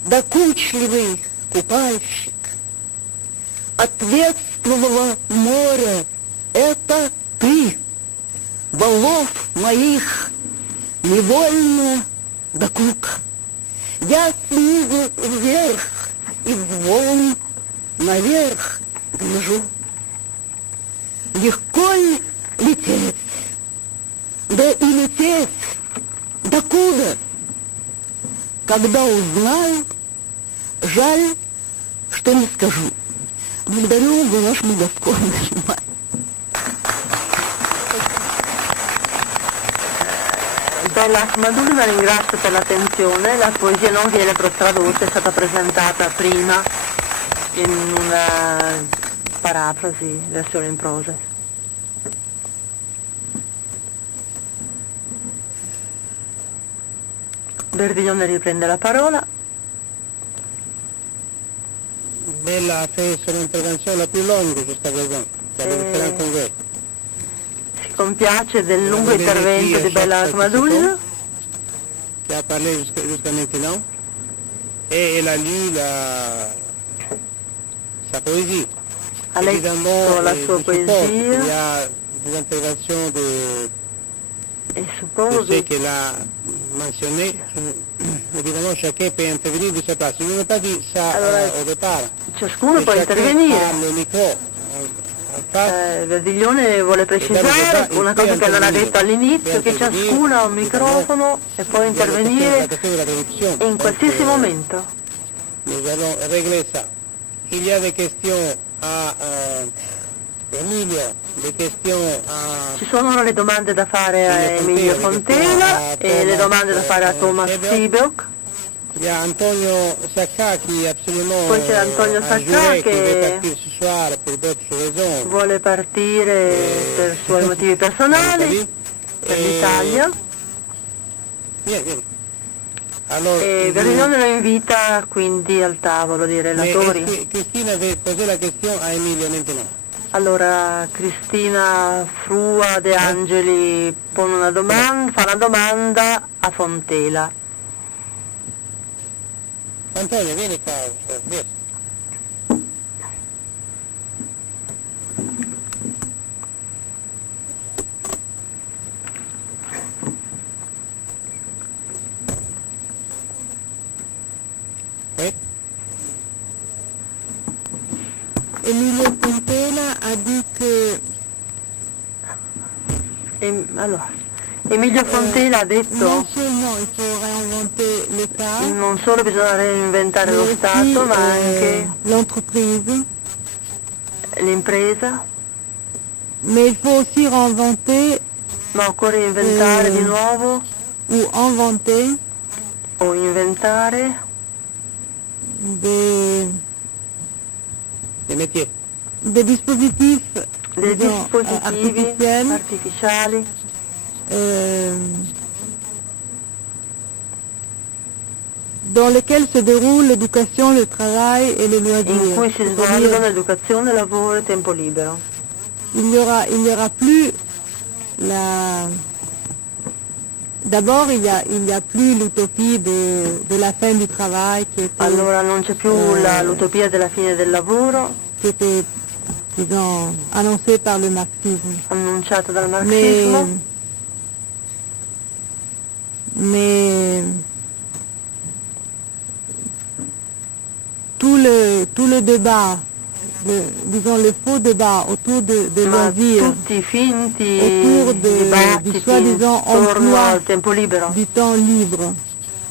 докучливый купальщик? Ответствовало море, это ты, волов моих невольно докука. Я снизу вверх, из волн наверх гляжу. Легко ли лететь? Да и лететь докуда? когда узнаю, жаль, что не скажу. Благодарю за ваше благосклонное внимание. Bella Ahmadulina, ringrazio per l'attenzione. La poesia non viene tradotta, è stata presentata prima in una parafrasi, versione in prosa. Berdiglione riprende la parola. Bella ha fatto un'intervenzione la più lunga questa cosa, la farà con voi. Si compiace del lungo intervento di Bella Ahmadulina. Che ha parlato giustamente, no? E elle a lu sa poesia. Ha letto la sua poesia. Il y a des interventions E suppose de ceux qu'elle a mentionné. Évidemment, chacun peut intervenir de sa place. Je ne veux pas dire ça au départ. ciascuno può intervenire. Le micro, Verdiglione vuole precisare una cosa che non ha detto all'inizio, che ciascuno ha un microfono e può intervenire in qualsiasi momento. Nous allons régler ça. Il y a des questions à Emilio, des questions à... Ci sono le domande da fare a Emilio Fontela e le domande da fare a Thomas Seebach. Il y a Antonio Sacca qui absolument Poi c'è Antonio Sacca che vuole partire per suoi motivi personali per l'Italia. E Verdiglione lo invita quindi al tavolo dei relatori. Cristina posé la question a Emilio maintenant. Allora Cristina Frua De Angeli pone una domanda, fa una domanda a Fontela. Antonio, vieni qua, vieni. Emilio Fontela ha dit che... Allora, Emilio Fontela ha detto non seulement il faut réinventer l'État, non solo bisogna reinventare lo Stato, ma anche l'entreprise, l'impresa, mais il faut aussi réinventer ma occorre inventare di nuovo ou inventer o inventare des métiers, des dispositifs, dei disons, dispositivi artificiels, artificiali dans lesquels se déroule l'éducation, le travail et les loisirs. in cui si svolgono educazione, lavoro e tempo libero. Il n'y aura plus la... D'abord, il y a plus l'utopie de la fin du travail qui était, Allora non c'è più l'utopia della fine del lavoro qui était, disons, annoncée par le marxisme. annunciata dal marxismo, Mais tout le débat, disons le faux débat autour des ma loisirs, tutti i finti autour du dibattiti soi-disant intorno emploi al tempo libero, du temps libre,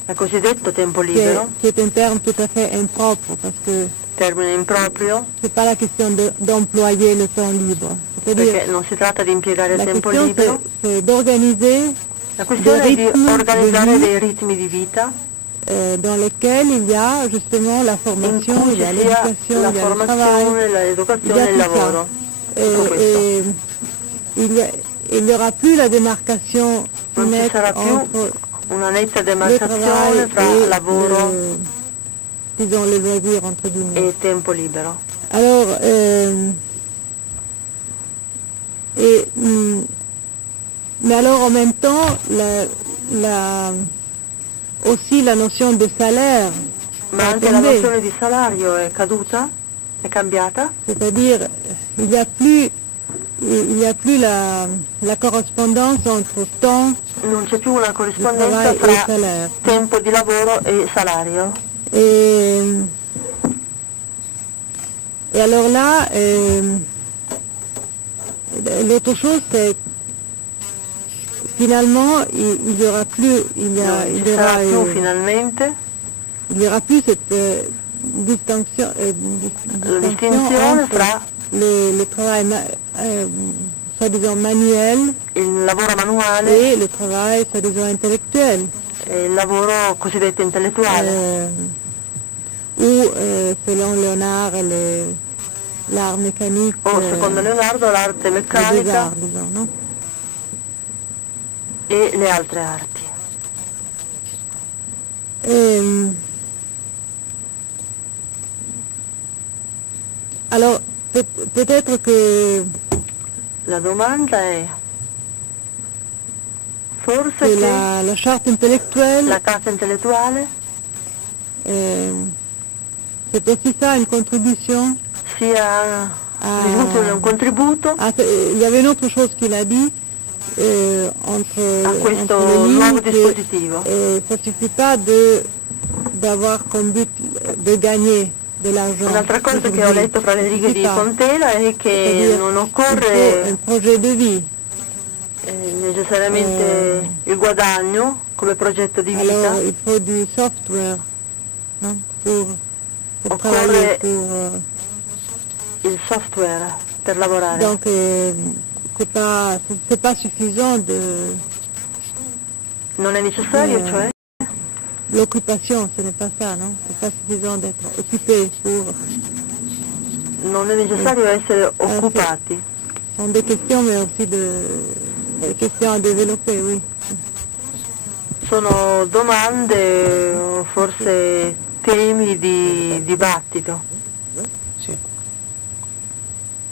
il cosiddetto tempo qui libero, est un terme tout à fait impropre, parce que termine improprio, c'est pas la question d'employer le temps libre. C'est-à-dire, perché non si tratta di impiegare il la tempo question libero, c'est d'organiser la questione è di ritmi organizzare di dei ritmi di vita dans lesquels il y a justement la in formation, cui il y a ci sia l'éducation, la il y a le travail, formazione, l'educazione e il lavoro. Tutto questo. et il n'y aura plus la démarcation Non ci nette sarà più entre una netta le demarcazione travail fra et lavoro disons les loisirs entre guillemets. e tempo libero. Alors, mais alors en même temps, aussi la notion de salaire Ma a anche la tombé. nozione di salario è caduta, è cambiata, C'est-à-dire, il n'y a plus la correspondance entre temps non c'è più una de corrispondenza travail et fra salaire. tempo di lavoro e salario. Et alors là, l'autre chose, c'est finalement, il y aura plus, il y Non ci sarà aura più finalmente il n'y aura plus cette distinction fra le travail soi-disant manuel il lavoro manuale e le travail soi-disant intellettuel. E il lavoro cosiddetto intellettuale. Ou selon Léonard l'art mécanique. O secondo Leonardo l'arte meccanica no? E le altre arti. Alors, peut-être que la domanda è forse che la charte intellettuelle, la carta intellettuale c'est aussi ça une contribution sia un contributo il y avait une autre chose qu'il a dit a questo nuovo dispositivo. Ça suffit pas d'avoir comme but de gagner de l'argent. Un'altra cosa che ho letto fra le righe di Fontela è che non occorre un projet de vie. Necessariamente il guadagno come progetto di vita. Alors, il faut du software, no? pour Occorre pour, il software per lavorare. Donc c'est pas suffisant de. Non è necessario, cioè? L'occupation, ce n'est pas ça, non? C'est pas suffisant d'être occupé pour. Non è necessario essere occupati. Sono des questions, mais aussi des questions à développer, oui. Sono domande, forse temi di dibattito. Sì.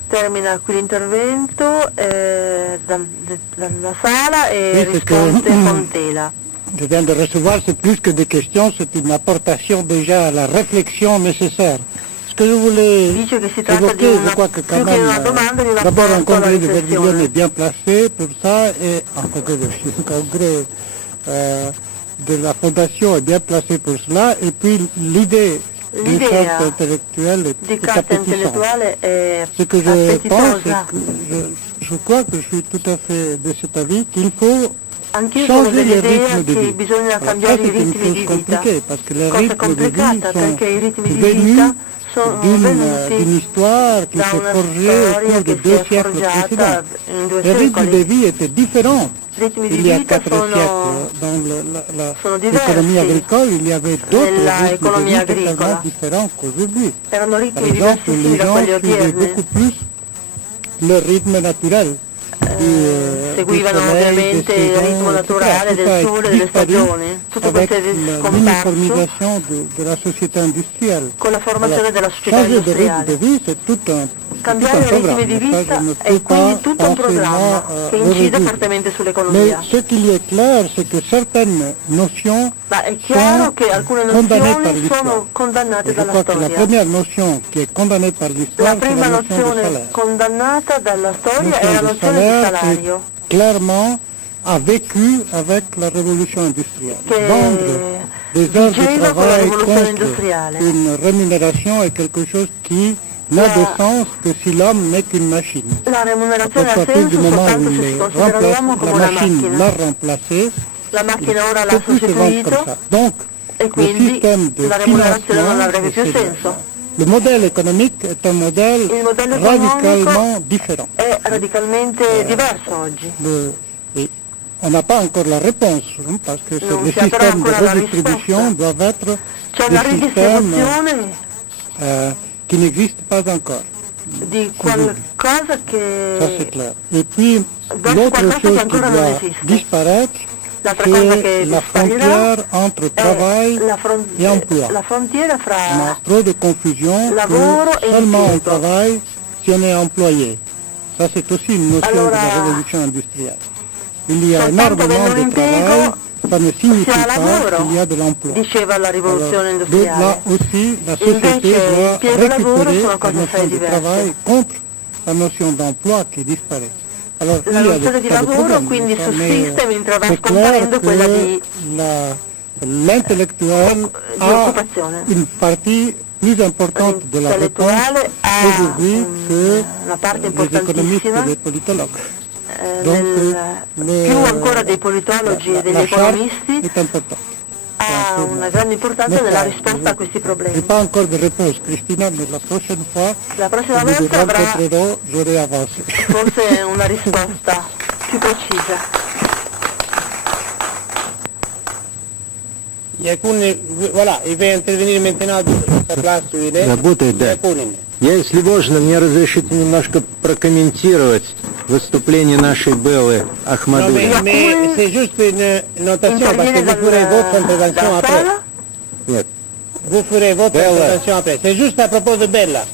Termina qui l'intervento dalla sala e risponde Fontela. Je viens de recevoir, c'est plus que des questions, c'est une apportation déjà à la réflexion nécessaire. Ce que je voulais évoquer, je crois que quand même, d'abord un congrès de Verdilion est bien placé pour ça, et un congrès de la Fondation est bien placé pour cela, et puis l'idée d'une charte intellectuelle est tout appétissante. Ce que je pense, c'est que je crois que je suis tout à fait de cet avis qu'il faut changer les rythmes de vie. Bisogna Alors, cambiare i c'est une ritmi di chose vita. compliquée, parce que les Cosa rythmes de vie complicata sont perché i ritmi di venus vita sono venuti d'une histoire qui da s'est una forgée au storia cours de che si 2 è siècles forgiata précédents. in 2 Les rythmes de secoli. vie étaient différents. Ritmi di Il y a vita 4 siècles, dans sono l'économie diversi agricole, il y avait d'autres nella rythmes de economia vie totalement agricola. différents qu'aujourd'hui. Erano Par ritmi exemple, diversissimi les da gens quelli suivaient odierni. beaucoup plus le rythme naturel. Seguivano ovviamente il ritmo naturale del sole e delle stagioni, tutto questo è scomparso l'uniformisation de la société industrielle. con la formazione della società Changer de rythme industriale. de vie, c'est tout un Cambiare i ritmi di vita è quindi tutto un programma che incide fortemente Mais sull'economia. ce qu'il est clair, c'est que certaines notions Ma è chiaro che alcune condamnées par nozioni l'histoire. sono condannate Je dalla crois que la storia. première notion qui est condamnée par La l'histoire, c'est prima la notion de nozione salaire. condannata dalla storia è la de nozione di salaire salario, est clairement a vécu avec la révolution industrielle. che Vendre des heures de vigeva con la travail rivoluzione contre industriale. une rémunération est quelque chose qui n'a de sens que si l'homme n'est qu'une machine. La remunerazione À ha partir du senso moment soltanto où se si il considera l'uomo come la una machine macchina. l'a remplacé, La macchina ora il l'ha peut plus se vendre comme sostituito ça. Donc, e le quindi système de la remunerazione non financement, avrebbe più c'est- senso. le modèle économique est un modèle Il modello radicalement economico différent. è radicalmente diverso oggi. Et on n'a pas encore la réponse, hein, parce que Non les si ha però systèmes de ancora la redistribution risposta. doivent être C'è una des systèmes ridistribuzione qui n'existent pas encore. di qualcosa Ça c'est che clair. Et puis, Verso l'autre qualcosa che chose qui ancora non doit esiste. disparaître, l'altra cosa che c'est la disparirà frontière entre travail è et emploi. la frontiera On a fra trop de confusion lavoro que e seulement on impiego. travaille si on est employé. Ça c'est aussi une notion Allora, de la révolution industrielle. Il y a soltanto énormément avendo un de travail, impiego ça ne signifie si ha pas lavoro, qu'il y a de l'emploi. diceva la rivoluzione Alors, industriale. là aussi, la société Invece, doit impiego e lavoro récupérer sono la cose notion assai de diverse. travail contre la notion d'emploi qui disparaît. Alors, La il y a nozione di tas de lavoro problèmes, quindi mais sussiste mentre va c'est scomparendo clair quella que di l'intellectuel a occupazione. une partie plus importante de la réponse L'intellettuale ha aujourd'hui que una parte les économistes importantissima et les politologues. Donc, più ancora dei politologi e degli la charte economisti est importante. ha una grande importanza nella risposta a questi problemi. Pas encore de réponse, Cristina, mais la prochaine fois, La prossima volta avrà j'aurai avancé. forse una risposta più precisa. Voilà, il va intervenir maintenant sur sa place où il est. Работает, да. Я, если можно, мне разрешите немножко прокомментировать выступление нашей Беллы Ахмадуллиной. Non, mais c'est juste une notation parce que vous ferez votre intervention après. Нет. Vous ferez votre intervention après. C'est juste à propos de Bella.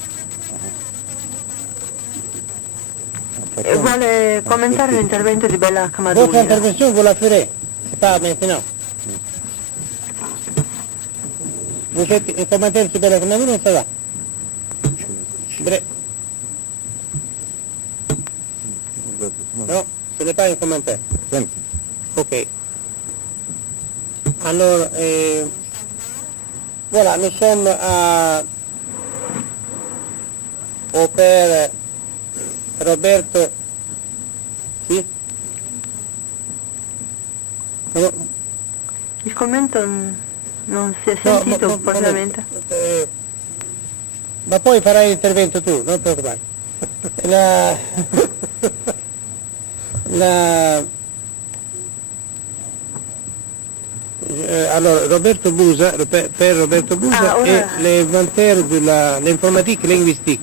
Vuole commentare l'intervento di Bella Votre Ahmadoulia. intervention, vous la ferez. C'est pas maintenant. Vous faites un commentaire sur Bella Ahmadoulia, ça va. Non, ce n'est pas un commentaire. Ok. Alors, voilà, nous sommes au père Roberto. Sì? Il commento non si è sentito praticamente. Ma poi farai l'intervento tu, non preoccupare. Alors, Roberto Busa, Père Roberto Busa est l'inventeur de l'informatique linguistique.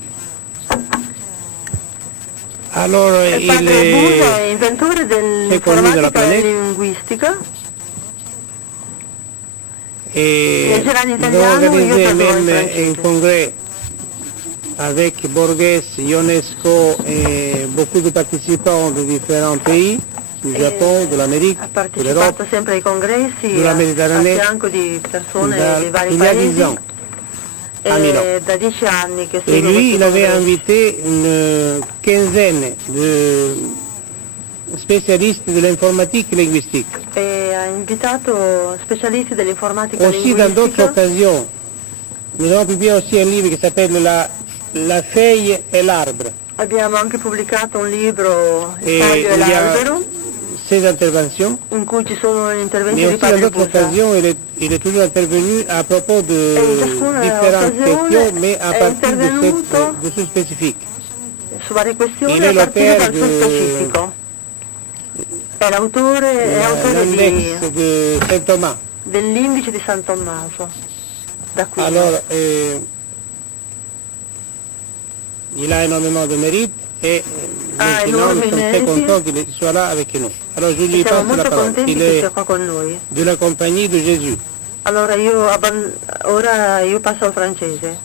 Alors, il Busa è inventore dell'informatica linguistica. Et ils ont organisé même un congrès avec Borges, Ionesco et beaucoup de participants de différents pays, du Japon, de l'Amérique, de l'Europe, sempre ai congressi de la Méditerranée, a fianco di persone dei vari il y a 10 paesi. ans, à Milan. Da 10 anni che Et lui, il avait invité une quinzaine de spécialistes de l'informatique linguistique. E ha invitato specialisti dell'informatica Aussi dans d'autres linguistica. occasions, nous avons publié aussi un livre qui s'appelle La feuille et l'arbre. Abbiamo anche pubblicato un libro, Il Et taglio e il y a l'albero, 16 interventions. in cui ci sono gli interventi Mais di aussi dans Padre d'autres Busa. occasions, il est toujours intervenu à propos de in ciascuna différentes occasione questions, mais à è partir intervenuto de ce spécifique. Su varie questioni Il è a partire dal l'autore suo specifico. È l'autore L'index de Saint Thomas. dell'indice di San Tommaso. Da qui. Alors, il a énormément de mérite et maintenant nous sommes très contents qu'il soit là avec nous. Alors je lui Siamo passe la molto parole. contenti Il che est sia qua con noi. de la compagnie de Jésus. Allora ora io passo al francese.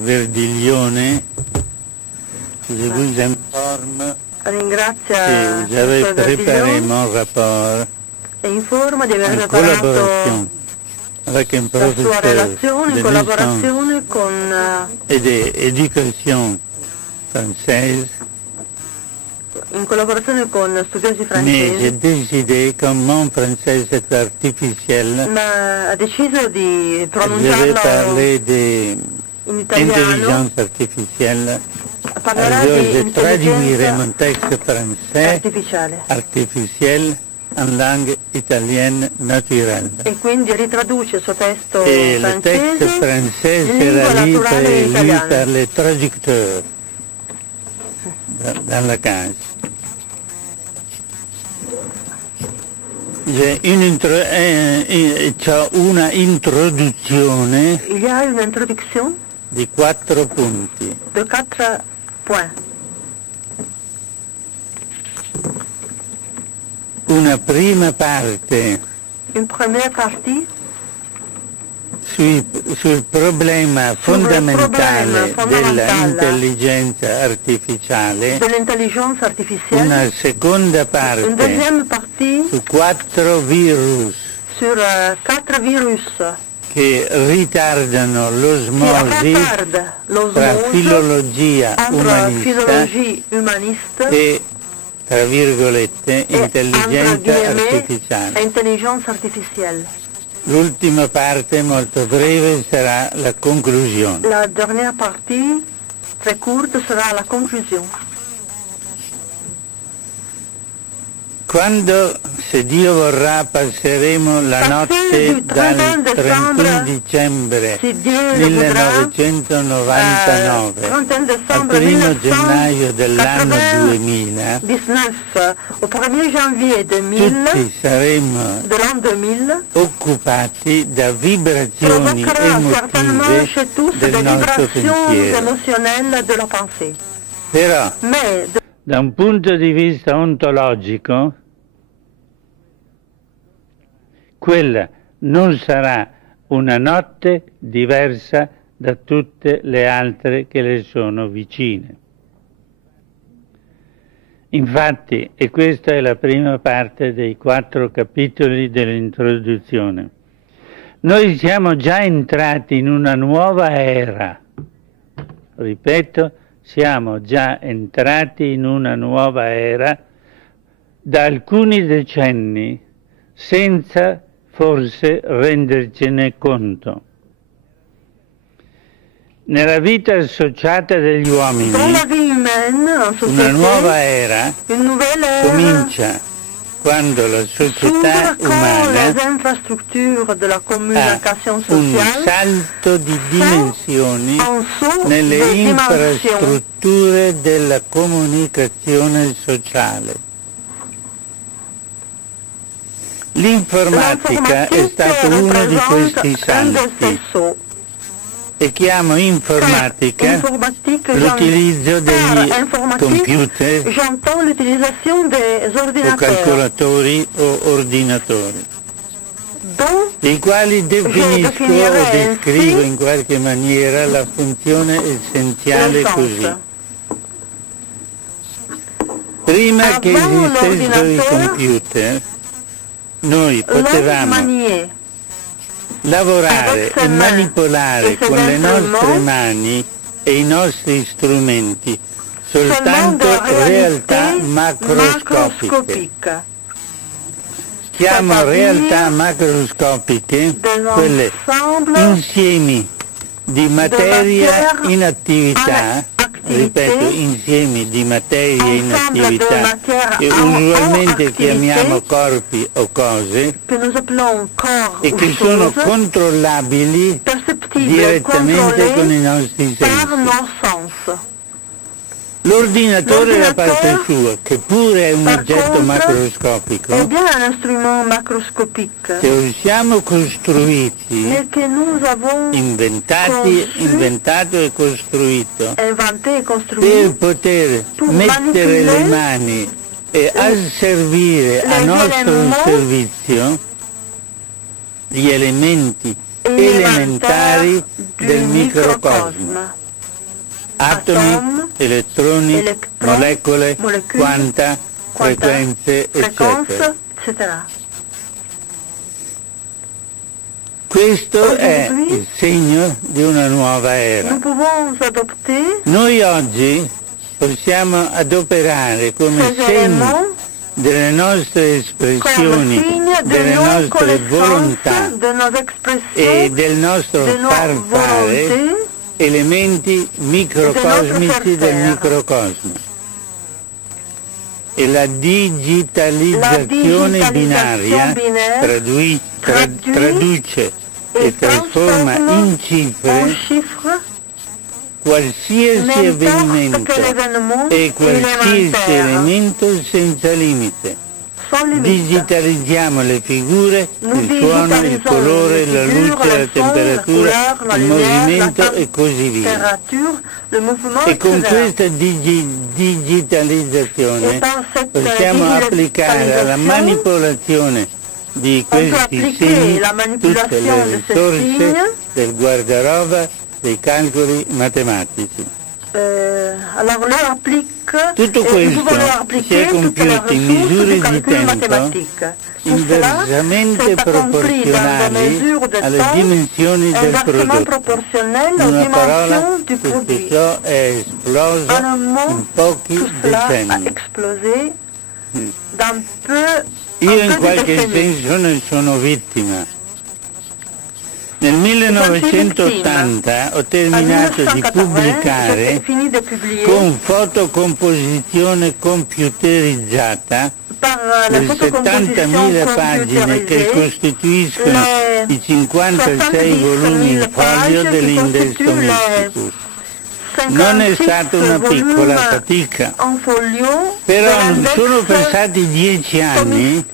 Verdiglione, je vous informe Ringrazia que vous avez il préparé Verdiglione mon rapport e informa di aver en preparato collaboration avec un la sua professeur relazione in de collaborazione con et d'éducation française, in collaborazione con studiosi mais j'ai francesi, décidé, comme mon français est artificiel, ma ha deciso di je vais pronunciarlo parler in italiano. d'intelligence artificielle. Parlerà Alors di je traduirai intelligenza mon texte français artificiale artificiel en langue italienne naturelle. e quindi ritraduce il suo testo Et le texte francese français in lingua sera naturale lu italiana. par les traducteurs dans la case. C'è una introduzione Il y a une introduction di 4 punti. de 4 points. Una prima parte Une première partie sul problema fondamentale dell'intelligenza artificiale, dell'intelligenza artificielle, una seconda une parte deuxième partie su 4 virus sur 4 virus che ritardano qui l'osmosi retardent tra l'osmose filologia entre umanista philologie humaniste e, tra virgolette, et intelligenza entre guillemets artificiale. intelligenza artificielle. L'ultima parte, molto breve, sarà la conclusione. La dernière partie, très courte, sera la conclusion. Quando se Dio vorrà passeremo la notte dal 31 dicembre 1999 al 1 gennaio dell'anno 2000, au 1er janvier 2000, tutti saremo occupati da vibrazioni emotive del nostro pensiero. Però, da un punto di vista ontologico, quella non sarà una notte diversa da tutte le altre che le sono vicine. Infatti, e questa è la prima parte dei 4 capitoli dell'introduzione, noi siamo già entrati in una nuova era. Ripeto, siamo già entrati in una nuova era da alcuni decenni, senza forse rendercene conto. Nella vita associata degli uomini, una nuova era comincia quando la società umana ha un salto di dimensioni nelle infrastrutture della comunicazione sociale. L'informatica è stato uno di questi salti e chiamo informatica l'utilizzo degli computer o calcolatori o ordinatori, dei quali definisco o descrivo in qualche maniera la funzione essenziale così. Prima che esistessero i computer, noi potevamo lavorare e manipolare con le nostre mani e i nostri strumenti soltanto realtà macroscopiche. Chiamo realtà macroscopiche quelle insiemi di materia in attività, ripeto, insiemi di materia in attività che usualmente chiamiamo corpi o cose e che sono controllabili direttamente con i nostri sensi. L'ordinatore da parte sua, che pure è un oggetto macroscopico, che siamo costruiti, inventato e costruito, per poter mettere le mani e asservire a nostro servizio gli elementi elementari del microcosmo. Atomi, elettroni, molecole, quanta, frequenze, eccetera. Questo è il segno di una nuova era. Noi oggi possiamo adoperare come segno delle nostre espressioni, delle nostre volontà e del nostro far fare elementi microcosmici del microcosmo. E la digitalizzazione binaria traduce e trasforma in cifre qualsiasi avvenimento e qualsiasi elemento senza limite. Digitalizziamo le figure, il suono, il colore, la luce, la temperatura, il movimento e così via. E con questa digitalizzazione possiamo applicare alla manipolazione di questi segni tutte le risorse del guardaroba dei calcoli matematici. Tutto questo si è compiuto in misure di tempo inversamente proporzionali alle dimensioni del prodotto. In una parola, tutto ciò è esploso in pochi decenni. Io in qualche senso ne sono vittima. Nel 1980 ho terminato di pubblicare con fotocomposizione computerizzata le 70.000 pagine che costituiscono i 56 volumi in foglio dell'Index Domesticus. Non è stata una piccola fatica, però non sono passati 10 anni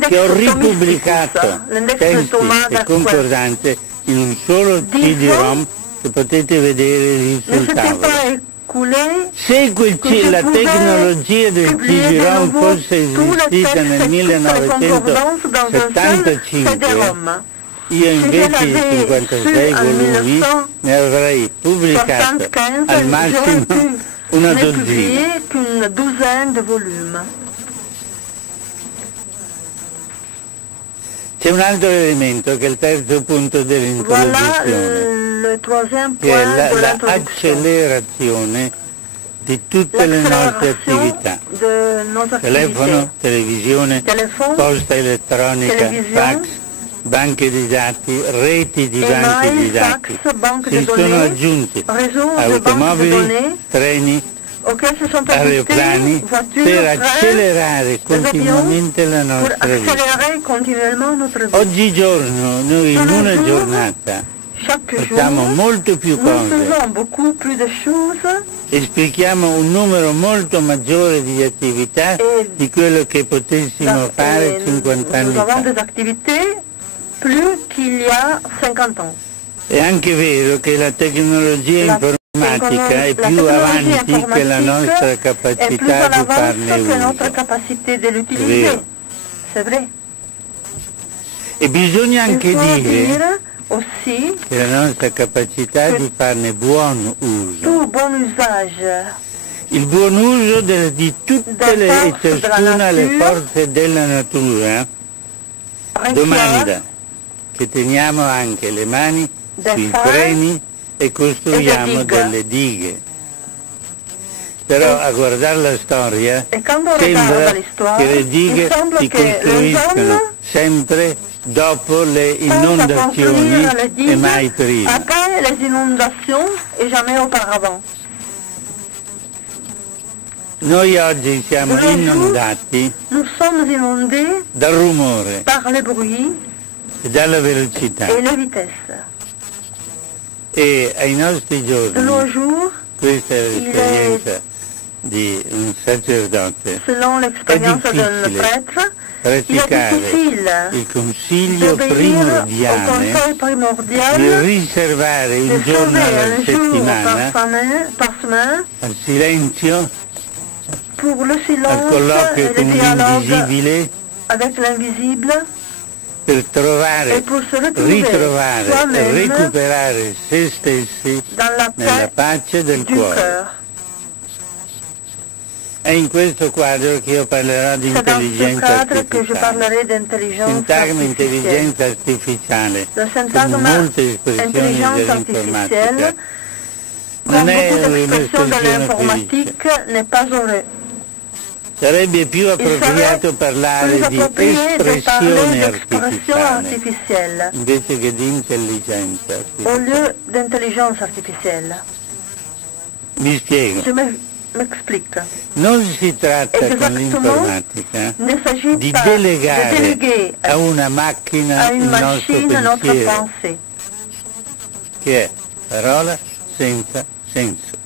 che ho ripubblicato testi e concordanze in un solo CD-ROM che potete vedere sul tavolo. Se la tecnologia del CD-ROM fosse esistita nel 1975, io invece di 56 volumi ne avrei pubblicato al massimo una dozzina. C'è un altro elemento che è il terzo punto dell'introduzione, che è l'accelerazione di tutte le nostre attività. Telefono, televisione, posta elettronica, fax, banche di dati, reti di banche di dati. Si sono aggiunti automobili, treni, aeroplani per accelerare continuamente la nostra vita. Oggigiorno noi in una giornata facciamo molto più cose, esplichiamo un numero molto maggiore di attività di quello che potessimo fare 50 anni fa. È anche vero che la tecnologia informatica è più avanti che la nostra capacità di farne uso. È vero. E bisogna anche dire che la nostra capacità di farne buon uso. Il buon uso di tutte e ciascuna le forze della natura domanda che teniamo anche le mani sui freni e costruiamo delle dighe. Però a guardare la storia sembra che le dighe si costruiscono sempre dopo le inondazioni e mai prima. Noi oggi siamo inondati dal rumore e dalla velocità. E ai nostri giorni, questa è l'esperienza di un sacerdote, è difficile praticare il consiglio primordiale di riservare un giorno alla settimana al silenzio, al colloquio con l'invisibile, per trovare, ritrovare e recuperare se stessi nella pace del cuore. È in questo quadro che io parlerò di intelligenza artificiale. Sintagma intelligenza artificiale, come molte espressioni dell'informatica, non è un'espressione felice. Sarebbe più appropriato parlare di espressione artificiale invece che di intelligenza artificiale. Mi spiego. Non si tratta con l'informatica di delegare a una macchina il nostro pensiero, che è parola senza senso,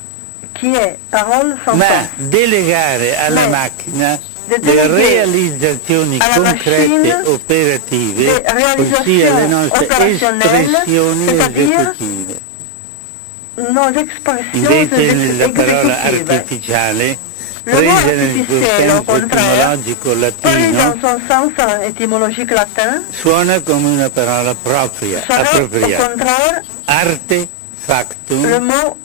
ma delegare alla macchina le realizzazioni concrete operative, ossia le nostre espressioni esecutive. Invece nella parola artificiale, presa nel suo senso etimologico latino, suona come una parola propria, appropriata. Arte factum,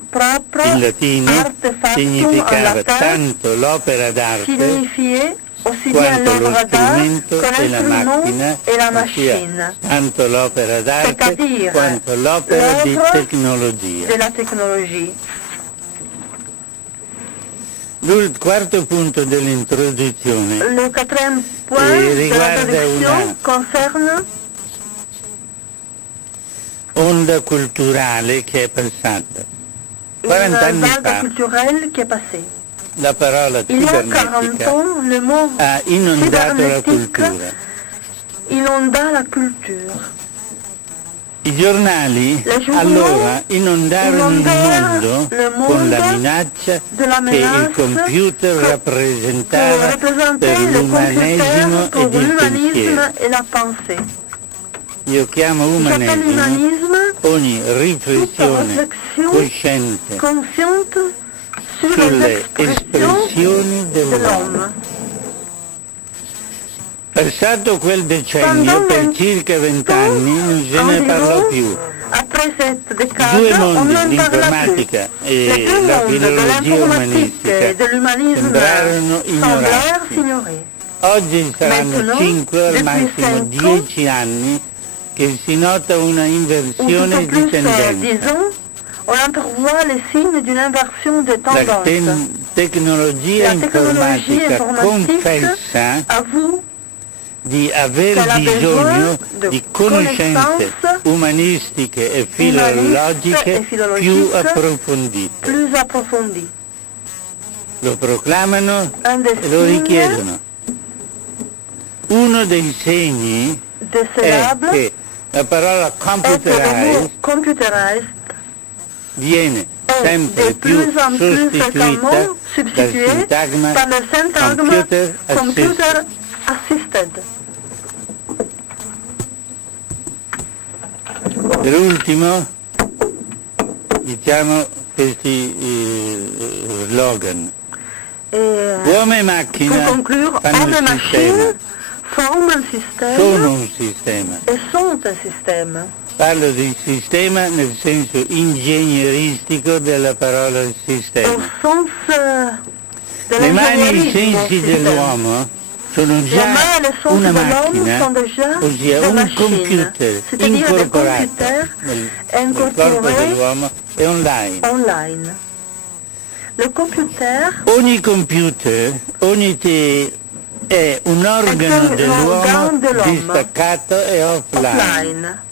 in latino, significava tanto l'opera d'arte quanto lo strumento e la macchina, ossia tanto l'opera d'arte quanto l'opera di tecnologia. Il quarto punto dell'introduzione riguarda onda culturale che è passata. 40 anni fa la parola cibernetica ha inondato la cultura. I giornali allora inondarono il mondo con la minaccia che il computer rappresentava per l'umanesimo ed il pensiero. Io chiamo umanesimo ogni riflessione cosciente sulle espressioni dell'uomo. Passato quel decennio, per circa 20 anni non se ne parlò più. I due mondi, l'informatica e la filologia umanistica, sembrarono ignorati. Oggi saranno 5 al massimo 10 anni che si nota una inversione di tendenza. La tecnologia informatica confessa di aver bisogno di conoscenze umanistiche e filologiche più approfondite. Lo proclamano e lo richiedono. Uno dei segni è che la parola computerized viene sempre più sostituita dal sintagma computer assisted. Per ultimo diciamo questi slogan. Uomo e macchina fanno un sistema, sono un sistema e sono un sistema. Parlo di sistema nel senso ingegneristico della parola sistema. Le mani e i sensi dell'uomo sono già una macchina, ossia un computer incorporato nel corpo dell'uomo e online. Ogni computer, è un organo dell'uomo distaccato e offline.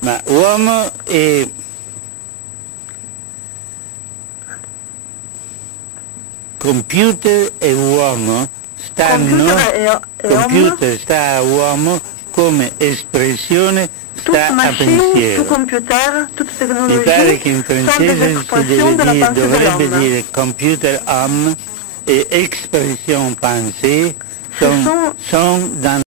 Ma uomo e computer e uomo computer sta a uomo come espressione sta a pensiero. Mi pare che in francese dovrebbe dire computer homme e expression pensée sont dans